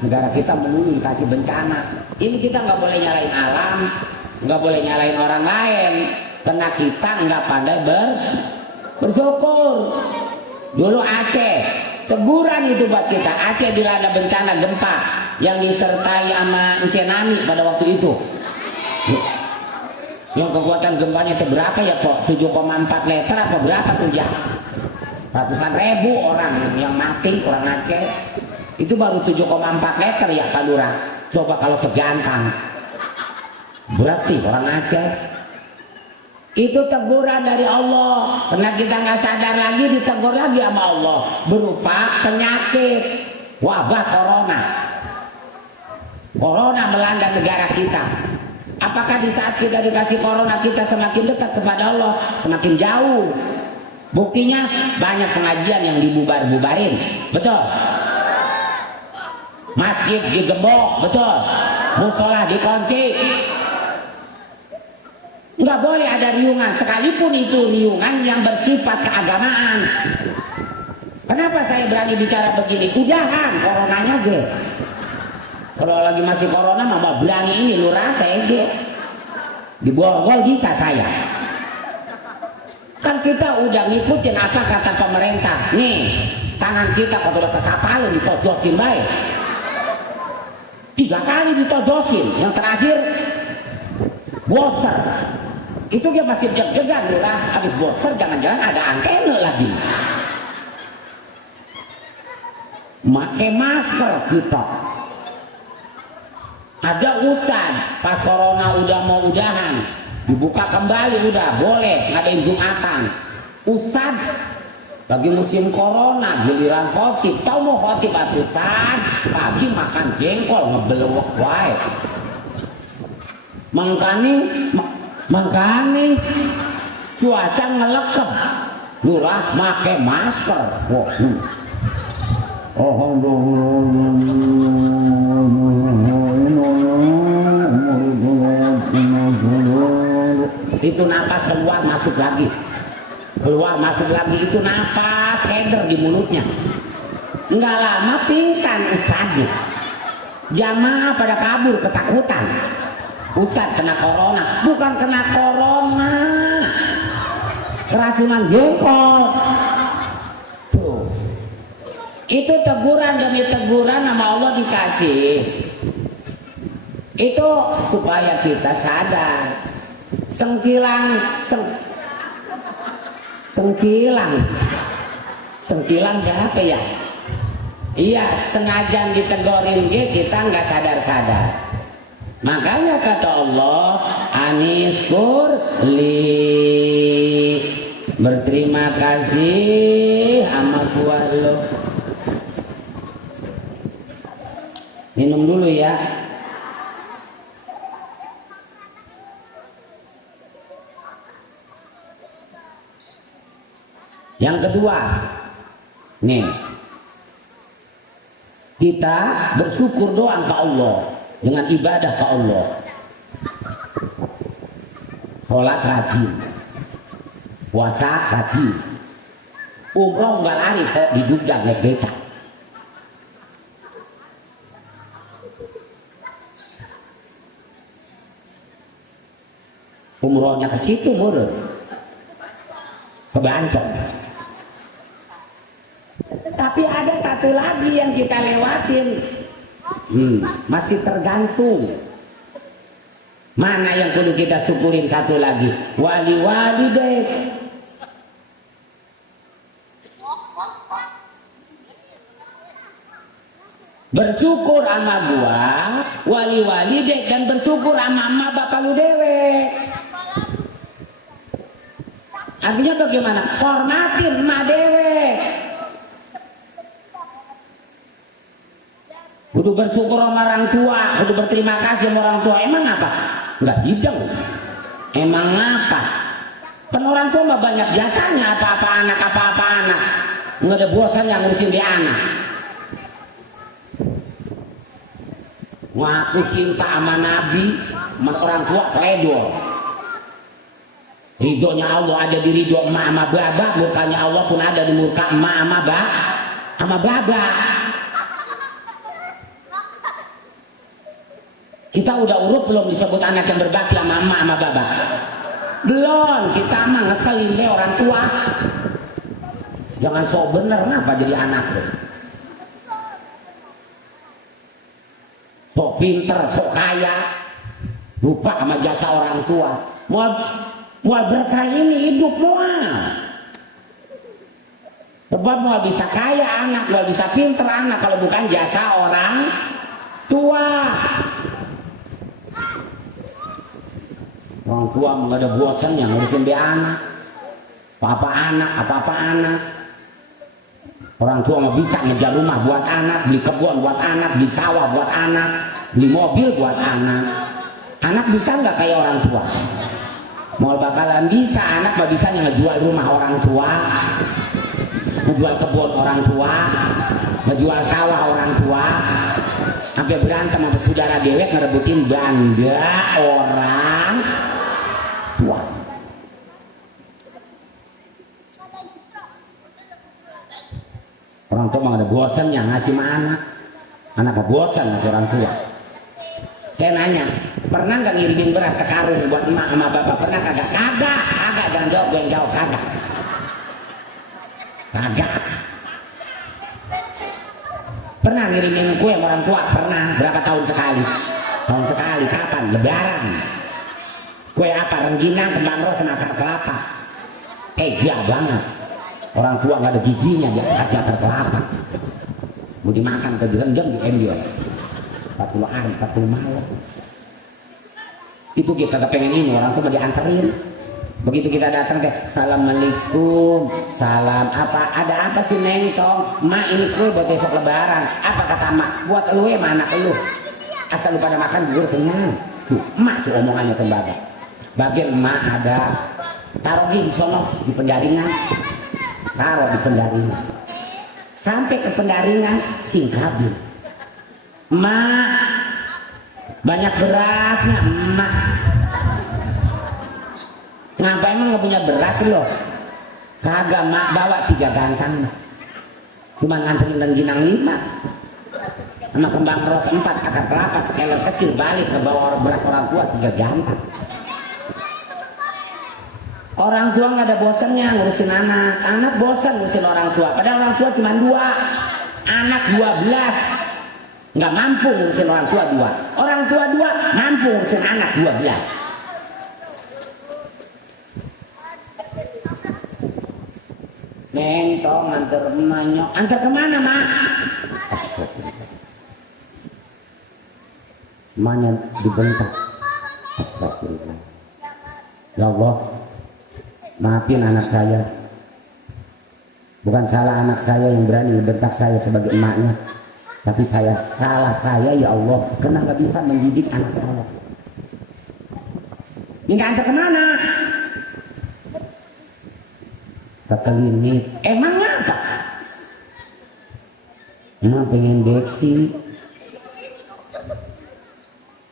negara kita melulu dikasih bencana. Ini kita nggak boleh nyalain alam, nggak boleh nyalain orang lain, karena kita nggak pandai bersyukur. Dulu Aceh, teguran itu buat kita. Aceh dilanda bencana gempa yang disertai sama tsunami pada waktu itu. Yang kekuatan gempanya itu berapa ya kok? 7,4 meter apa berapa tuh ya? Ratusan ribu orang yang mati, orang Aceh. Itu baru 7,4 meter ya Pak Lurah. Coba kalau segantang. Bersih orang Aceh. Itu teguran dari Allah. Karena kita nggak sadar lagi, ditegur lagi sama Allah berupa penyakit, wabah corona. Corona melanda negara kita. Apakah di saat kita dikasih corona kita semakin dekat kepada Allah? Semakin jauh. Buktinya banyak pengajian yang dibubar-bubarin, betul? Masjid digembok, betul? Musola dikunci. Nggak boleh ada riungan, sekalipun itu riungan yang bersifat keagamaan. Kenapa saya berani bicara begini? Udahan coronanya ge. Kalau lagi masih corona mama berani ini lu rasa ge. Diborgol bisa saya. Kan kita udah ngikutin apa kata pemerintah. Nih, tangan kita kalau udah kekapalan ditojosin baik. 3 kali ditojosin, yang terakhir booster. Itu dia masih jeg-jegan lah, habis booster jangan-jangan ada antena lagi. Pakai masker kita. Ada ustaz pas corona udah mau udahan, dibuka kembali udah boleh ngadain jumatan. Ustaz lagi musim corona, giliran khotib, tahu mau khotib atutan, pagi makan jengkol ngebelewek wae. Mangkane cuaca ngelekep, lurah make masker. Itu napas keluar masuk lagi, keluar masuk lagi, itu napas keder di mulutnya. Nggak lama pingsan ustadz. Jamaah pada kabur ketakutan. Ustadz kena corona, bukan kena corona, keracunan jengkol. Tuh, itu teguran demi teguran nama Allah dikasih. Itu supaya kita sadar. Sengkilang apa ya? Iya, sengaja ditegurin kita nggak sadar-sadar. Makanya kata Allah, aniskur li, berterima kasih sama Tuhan lo. Minum dulu ya. Yang kedua, nih, kita bersyukur doa ke Allah dengan ibadah ke Allah. Sholat rajin, puasa rajin, umroh nggak lari kok di Jogja naik becak. Umrohnya ke situ murah. Ke Bancong. Tapi ada satu lagi yang kita lewatin. Masih tergantung. Mana yang perlu kita syukurin satu lagi? Wali-wali deh. Bersyukur sama gua, wali-wali deh, dan bersyukur sama emak bapak lu dewek. Artinya bagaimana? Hormatin emak dewek. Kudu bersyukur sama orang tua, kudu berterima kasih sama orang tua. Emang apa? Enggak hidang. Emang apa? Kan orang tua mah banyak jasanya, apa-apa anak. Nggak ada bosannya ngurusin dia anak. Ngaku cinta sama Nabi, sama orang tua kledor. Ridhonya Allah ada di ridho emak sama baba, murkanya Allah pun ada di murka emak sama baba. Kita udah urut belum disebut anak yang berbakti sama emak sama baba? Belum, kita mah ngeselin deh orang tua. Jangan sok bener, ngapa jadi anak deh? Sok pinter, sok kaya, lupa sama jasa orang tua. Mual berkah ini hidup mual. Sebab mual bisa kaya anak, mual bisa pinter anak kalau bukan jasa orang tua. Orang tua nggak ada bosannya ngurusin dia anak. Apa-apa anak. Orang tua nggak bisa ngejar rumah buat anak, beli kebun buat anak, beli sawah buat anak, beli mobil buat anak. Anak bisa nggak kayak orang tua? Mau bakalan bisa, anak nggak bisa ngejual rumah orang tua, ngejual kebun orang tua, ngejual sawah orang tua, sampai berantem sama saudara dewek ngerebutin bangga orang tua. Orang tua mah ada bosannya ngasih sama anak apa bosan ngasih orang tua. Saya nanya, pernah nggak ngirimin beras sekarung buat emak sama bapak? Pernah kagak? Kagak, jangan jawab, gue yang jawab kagak. Pernah ngirimin kue sama orang tua? Pernah. Berapa tahun sekali? Tahun sekali. Kapan? Lebaran. Kue apa? Rengginang, kembang ros, sama akar kelapa. Iya banget. Orang tua nggak ada giginya, dia kasih akar kelapa. Mau dimakan kejenjang di ember. 40 hari, 40 malam. Itu kita kepengen ini, orang tua mau dianterin. Begitu kita datang teh, assalamualaikum, salam apa? Ada apa sih Neng Tong? Mak ini kue buat besok lebaran. Apa kata mak? Buat lu ya anak lu. Asal lu pada makan gue kenyang. Tuh, emak tuh omongannya ke bapak. Bagian emak ada, taruh di sono di penjaringan. Taruh di penjaringan. Sampai ke penjaringan singkabin. Emak banyak berasnya, emak. Ngapa emang gak punya beras loh? Kagak, mak bawa 3 gantang. Cuma nganterin rengginang 5 sama kembang ros 4, akar kelapa sekeler kecil, balik ke bawa beras orang tua 3 gantang. Orang tua nggak ada bosannya ngurusin anak bosan ngurusin orang tua. Padahal orang tua cuma 2, anak 12. Nggak mampu ngurusin orang tua 2. Orang tua 2 mampu ngurusin anak 12. Neng Tong antar emaknya. Antar kemana mak? Emaknya dibentak. Astagfirullah. Ya Allah, maafin anak saya. Bukan salah anak saya yang berani membentak saya sebagai emaknya. Tapi salah saya ya Allah, karena nggak bisa mendidik anak saya. Minta antar kemana? Ke klinik. Emang apa? Emak pengen injeksi.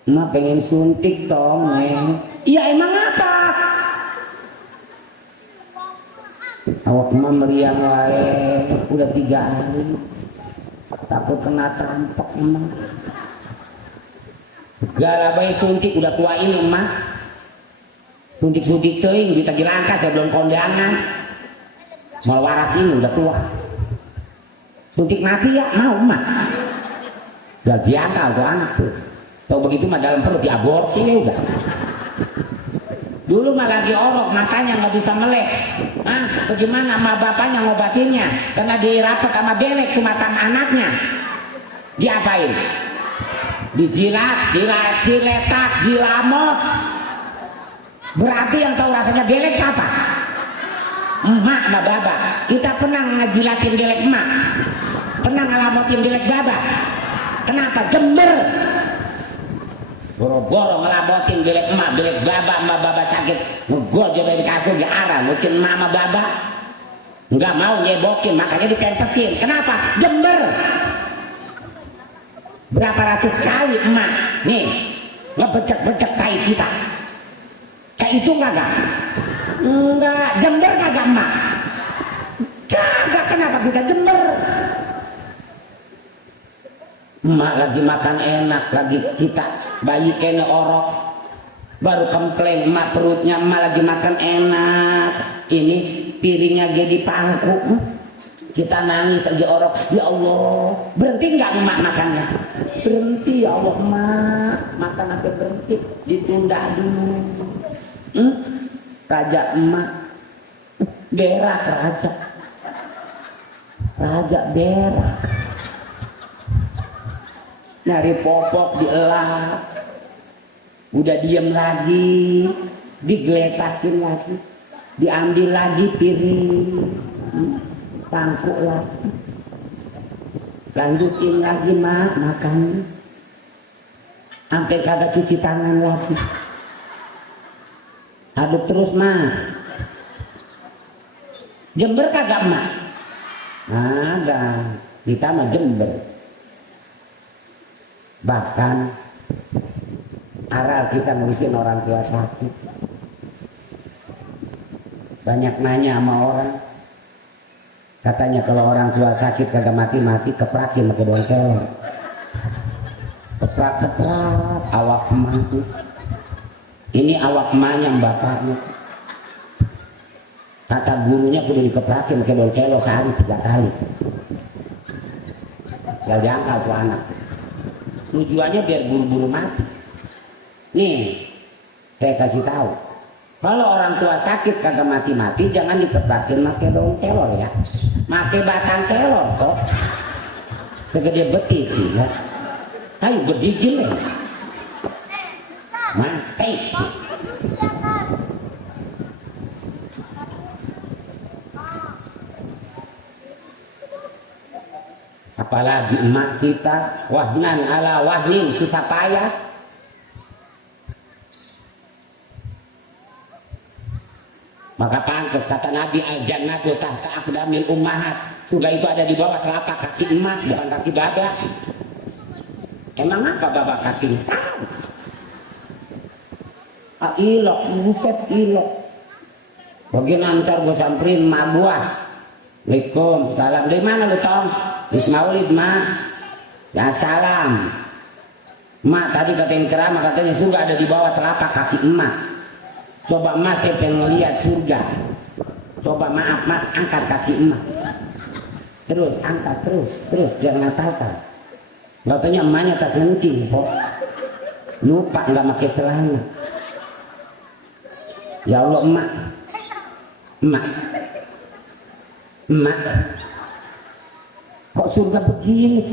Emak pengen suntik dong, Neng. Iya emang apa? Awak emak meriang wae, udah 3 hari. Takut kena tampok emak. Segala bayi suntik udah tua ini emak. Suntik-suntik teuing kita dilangkas ya belum kondangan. Mau waras ini udah tua. Suntik mati ya mau emak. Sudah diangkal tuh anak tuh. Tahu begitu mah dalam perut diaborsi ya udah. Dulu mah lagi orok matanya nggak bisa melek. Bagaimana sama bapaknya ngobatinnya? Karena dirapet sama belek tuh mata anaknya. Diapain? Dijilat, diletak, dilamot. Berarti yang tahu rasanya belek siapa? Emak sama baba. Kita pernah ngejilatin belek emak, pernah ngelamotin belek baba. Kenapa? Jember. Boro-boro ngelamotin belek emak, belek baba, emak baba sakit, ngegol jadi di kasur di arah, ngusin emak sama baba. Nggak mau nyebokin, makanya dipempesin. Kenapa? Jember. Berapa ratus kali emak nih ngebejek-bejek tai kita. Kayak itu enggak? Enggak, jember kagak emak? Kagak, kenapa kita jember? Emak lagi makan enak, lagi kita bayi kene orok, baru komplain emak perutnya, emak lagi makan enak, ini piringnya jadi pangku, kita nangis lagi orok, ya Allah, berhenti nggak emak makannya? Berhenti ya Allah emak, makan sampai berhenti, ditunda dulu. Raja emak berak, raja berak, nyari popok dielap, udah diem lagi, digeletakin lagi, diambil lagi piring, tangkuk lagi, lanjutin lagi mak makan, sampai kagak cuci tangan lagi. Aduk terus mah. Jember kagak mah? Agak. Kita mah jember. Bahkan aral kita ngurusin orang tua sakit. Banyak nanya sama orang. Katanya kalau orang tua sakit kagak mati-mati, keprakin pakai daun kelor. Keprak-keprak awak mati. Ini awak emaknya bapaknya. Kata gurunya kudu dikeprakin ke daun kelo sehari 3 kali. Gak jangkal tuh anak. Tujuannya biar buru-buru mati. Nih, saya kasih tahu. Kalau orang tua sakit kagak mati-mati, jangan dikeprakin pakai daun kelor ya. Pakai batang kelor kok. Segede betis sih ya. Ayo berdigil ya. Mati. Apalagi emak kita wahnan ala wahnin, susah payah. Maka pantas kata Nabi, al jannatu tahta aqdamil ummahat. Surga itu ada di bawah telapak kaki emak, bukan kaki baba. Emang apa baba kakinya? Tahu. Ilok, buset ilok. Bagian antar gue samperin emak gua. Waalaikumsalam. Dari mana lu Tom? Bis Maulid mak. Ya salam. Mak tadi kata yang ceramah katanya surga ada di bawah telapak kaki emak. Coba emak saya pengen ngeliat surga. Coba maaf mak, angkat kaki emak. Terus angkat terus jangan atasan. Katanya emaknya tas ngencing kok. Lupa nggak pakai celana. Ya Allah emak kok surga begini?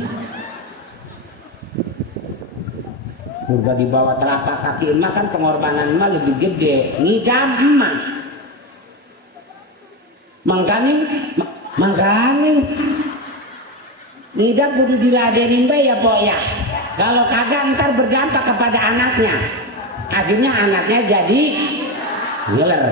Surga di bawah telapak kaki emak, kan pengorbanan emak lebih gede. Ngidam emak mangkani ngidam kudu diladenin bae ya pok ya. Kalau kagak ntar berdampak kepada anaknya, akhirnya anaknya jadi ngeler.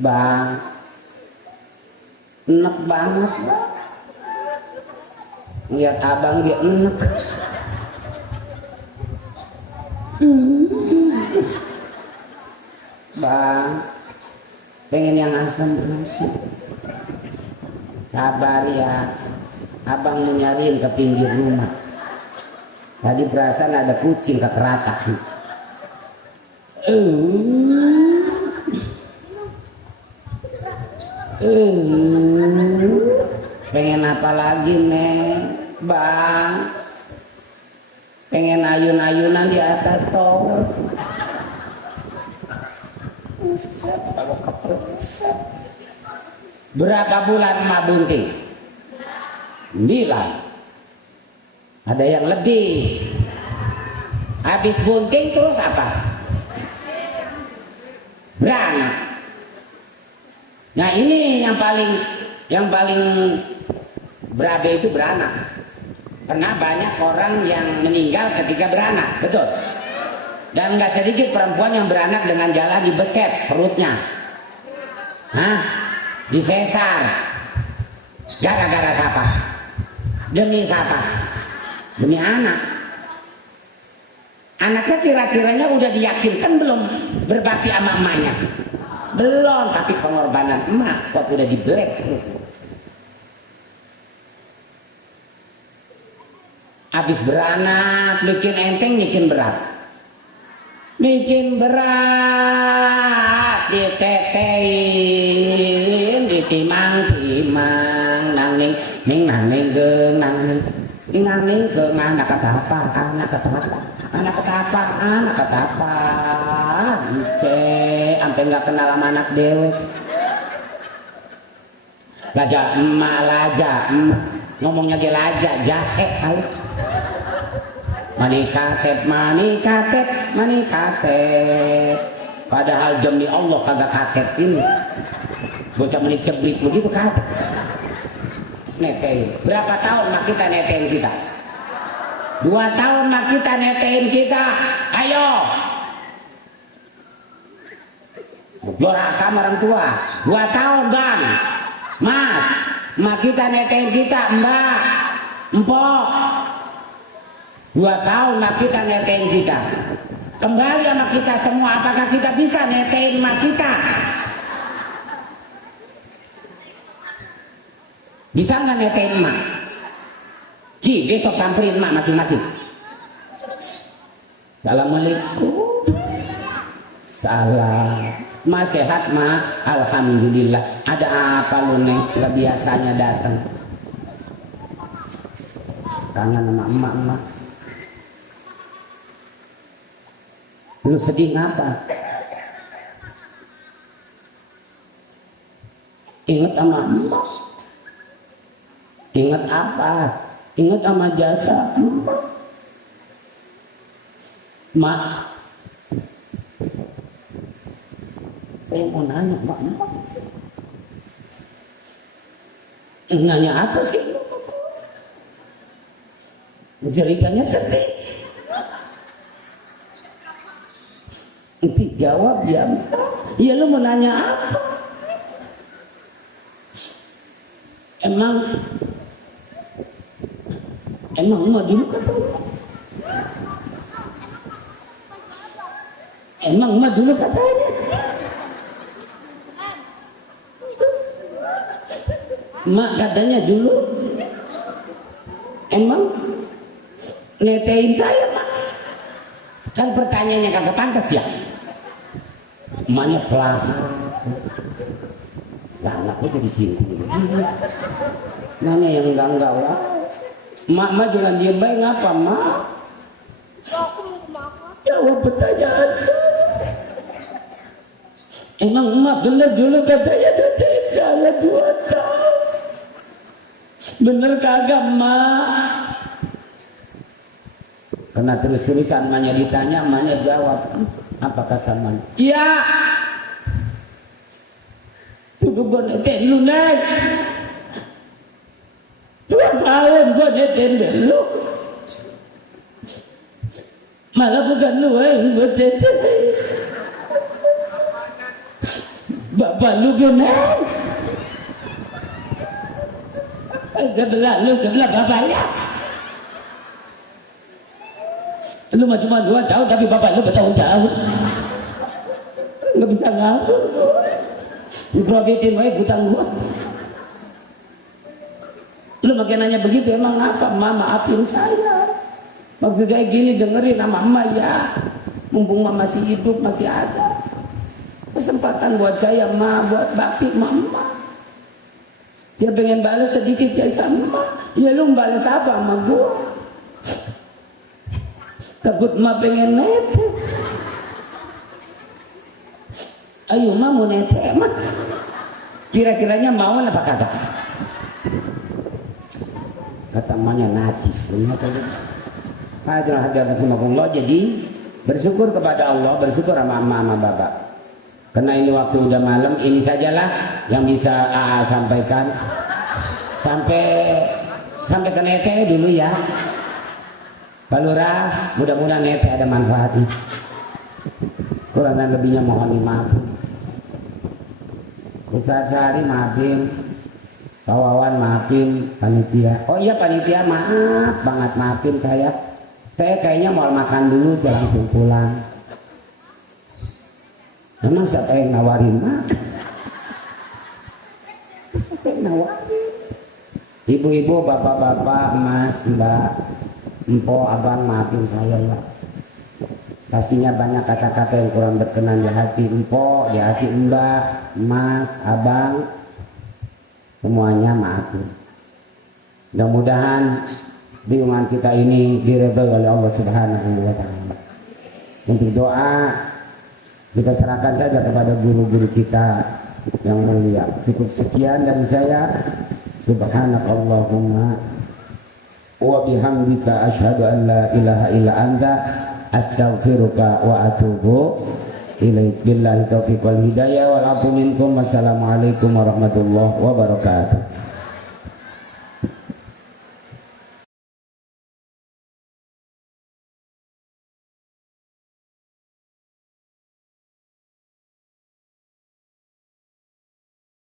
Bang, enak banget. Lihat abang dia enak. Bang, pengen yang asam. Sabar ya. Abang mau nyariin ke pinggir rumah. Tadi perasaan ada kucing kekeratak sih. Pengen apa lagi, Neng? Bang, pengen ayun-ayunan di atas tower. Berapa bulan Mak bunting? 9. Ada yang lebih. Habis bunting terus apa? Beranak. Nah ini yang paling berabe itu beranak. Karena banyak orang yang meninggal ketika beranak, betul. Dan nggak sedikit perempuan yang beranak dengan jalan dibeset perutnya, disesar. Gara-gara siapa? Demi siapa? Demi anak. Anaknya kira-kiranya udah diyakinkan belum berbakti sama emaknya? Belum, tapi pengorbanan emak kok udah dibelek. Habis beranak, bikin enteng, bikin berat. Bikin berat, ditetein, ditimang-timang, nangning, nangning ge, nangning, nangning ge, anak kata apa, anak kata apa, anak kata apa, anak kata apa, sampai nggak kenal sama anak dewe. Laja emak, laja emak, ngomongnya dia laja, jahe kali. Manikatep, manikatep, manikatep. Padahal demi Allah kagak katep ini. Bocah menit cebrik begitu kan? Netein. Berapa tahun mak kita netein kita? 2 tahun mak kita netein kita. Ayo. Doraka orang tua. 2 tahun bang. Mas, mak kita netein kita, mbak, empok. 2 tahun mak kita netein kita. Kembali sama kita semua, apakah kita bisa netein mak kita? Bisa nggak netein mak? Ki, besok samperin mak masing-masing. Assalamualaikum. Salam. Ma sehat ma? Alhamdulillah. Ada apa lu Neng? Biasanya datang. Kangen sama emak-emak. Lu sedih ngapa? Ingat sama emak. Ingat apa? Ingat sama jasa emak. Mak, saya mau nanya mak. Nanya apa sih? Ceritanya sedih. Nanti jawab ya. Ya lu mau nanya apa? Emang mau dulu kata. Emang mah dulu katanya. Mak katanya dulu. Emang netein saya mak. Kan pertanyaannya kagak pantas ya. Emaknya pelahar. Nah anaknya jadi singgung. Nanya yang enggak lah. Mak mah jangan diem baik ngapa mak? Jawab pertanyaan saya. Emang emak bener dulu katanya netein saya 2 tahun. Bener kagak mak? Karena terus-terusan emaknya ditanya, emaknya jawab. Apa kata emaknya? Iya. Tuh gue netein lu Neng. 2 tahun gue netein lu. Malah bukan lu yang gue netein. Bapak lu gue Neng. Sebelah lu, sebelah bapaknya. Lu mah cuma 2 tahun tapi bapak lu bertahun-tahun. Nggak bisa ngapur. Diprofitin wae hutang gua. Lu makin nanya begitu, emang apa? Ma, maafin saya. Maksud saya gini, dengerin sama emak ya. Mumpung ma masih hidup, masih ada kesempatan buat saya, ma, buat bakti mama. Dia pengen balas sedikit ya sama. Ya lu balas apa sama gua? Takut ma pengen nete. Ayo ma mau nete ma. Kira-kiranya mau apa kagak? Kata emaknya najis punya tadi. Hadir. Jadi bersyukur kepada Allah, bersyukur sama mama bapak. Karena ini waktu udah malam, ini sajalah yang bisa AA sampaikan. Sampai ke nete dulu ya. Pak Lurah, mudah-mudahan nete ada manfaatnya. Kurang dan lebihnya mohon dimaafkan. Ustaz Sari maafin, Pak Wawan maafin, panitia. Oh iya panitia maaf banget, maafin saya. Saya kayaknya mau makan dulu, saya langsung pulang. Emang siapa yang nawarin makan? Siapa yang nawarin? Ibu-ibu, bapak-bapak, mas, mbak, empo, abang, maafin saya ya. Pastinya banyak kata-kata yang kurang berkenan di hati empo, di hati mbak, mas, abang. Semuanya maafin. Mudah-mudahan bingungan kita ini diridhoi oleh Allah Subhanahu wa taala. Untuk doa kita serahkan saja kepada guru-guru kita yang mulia. Cukup sekian dari saya. Subhanakallahumma wa bihamdika asyhadu an la ilaha illa anta astaghfiruka wa atubu ilaik. Billahi taufiq wal hidayah wal afu minkum. Wassalamualaikum warahmatullahi wabarakatuh.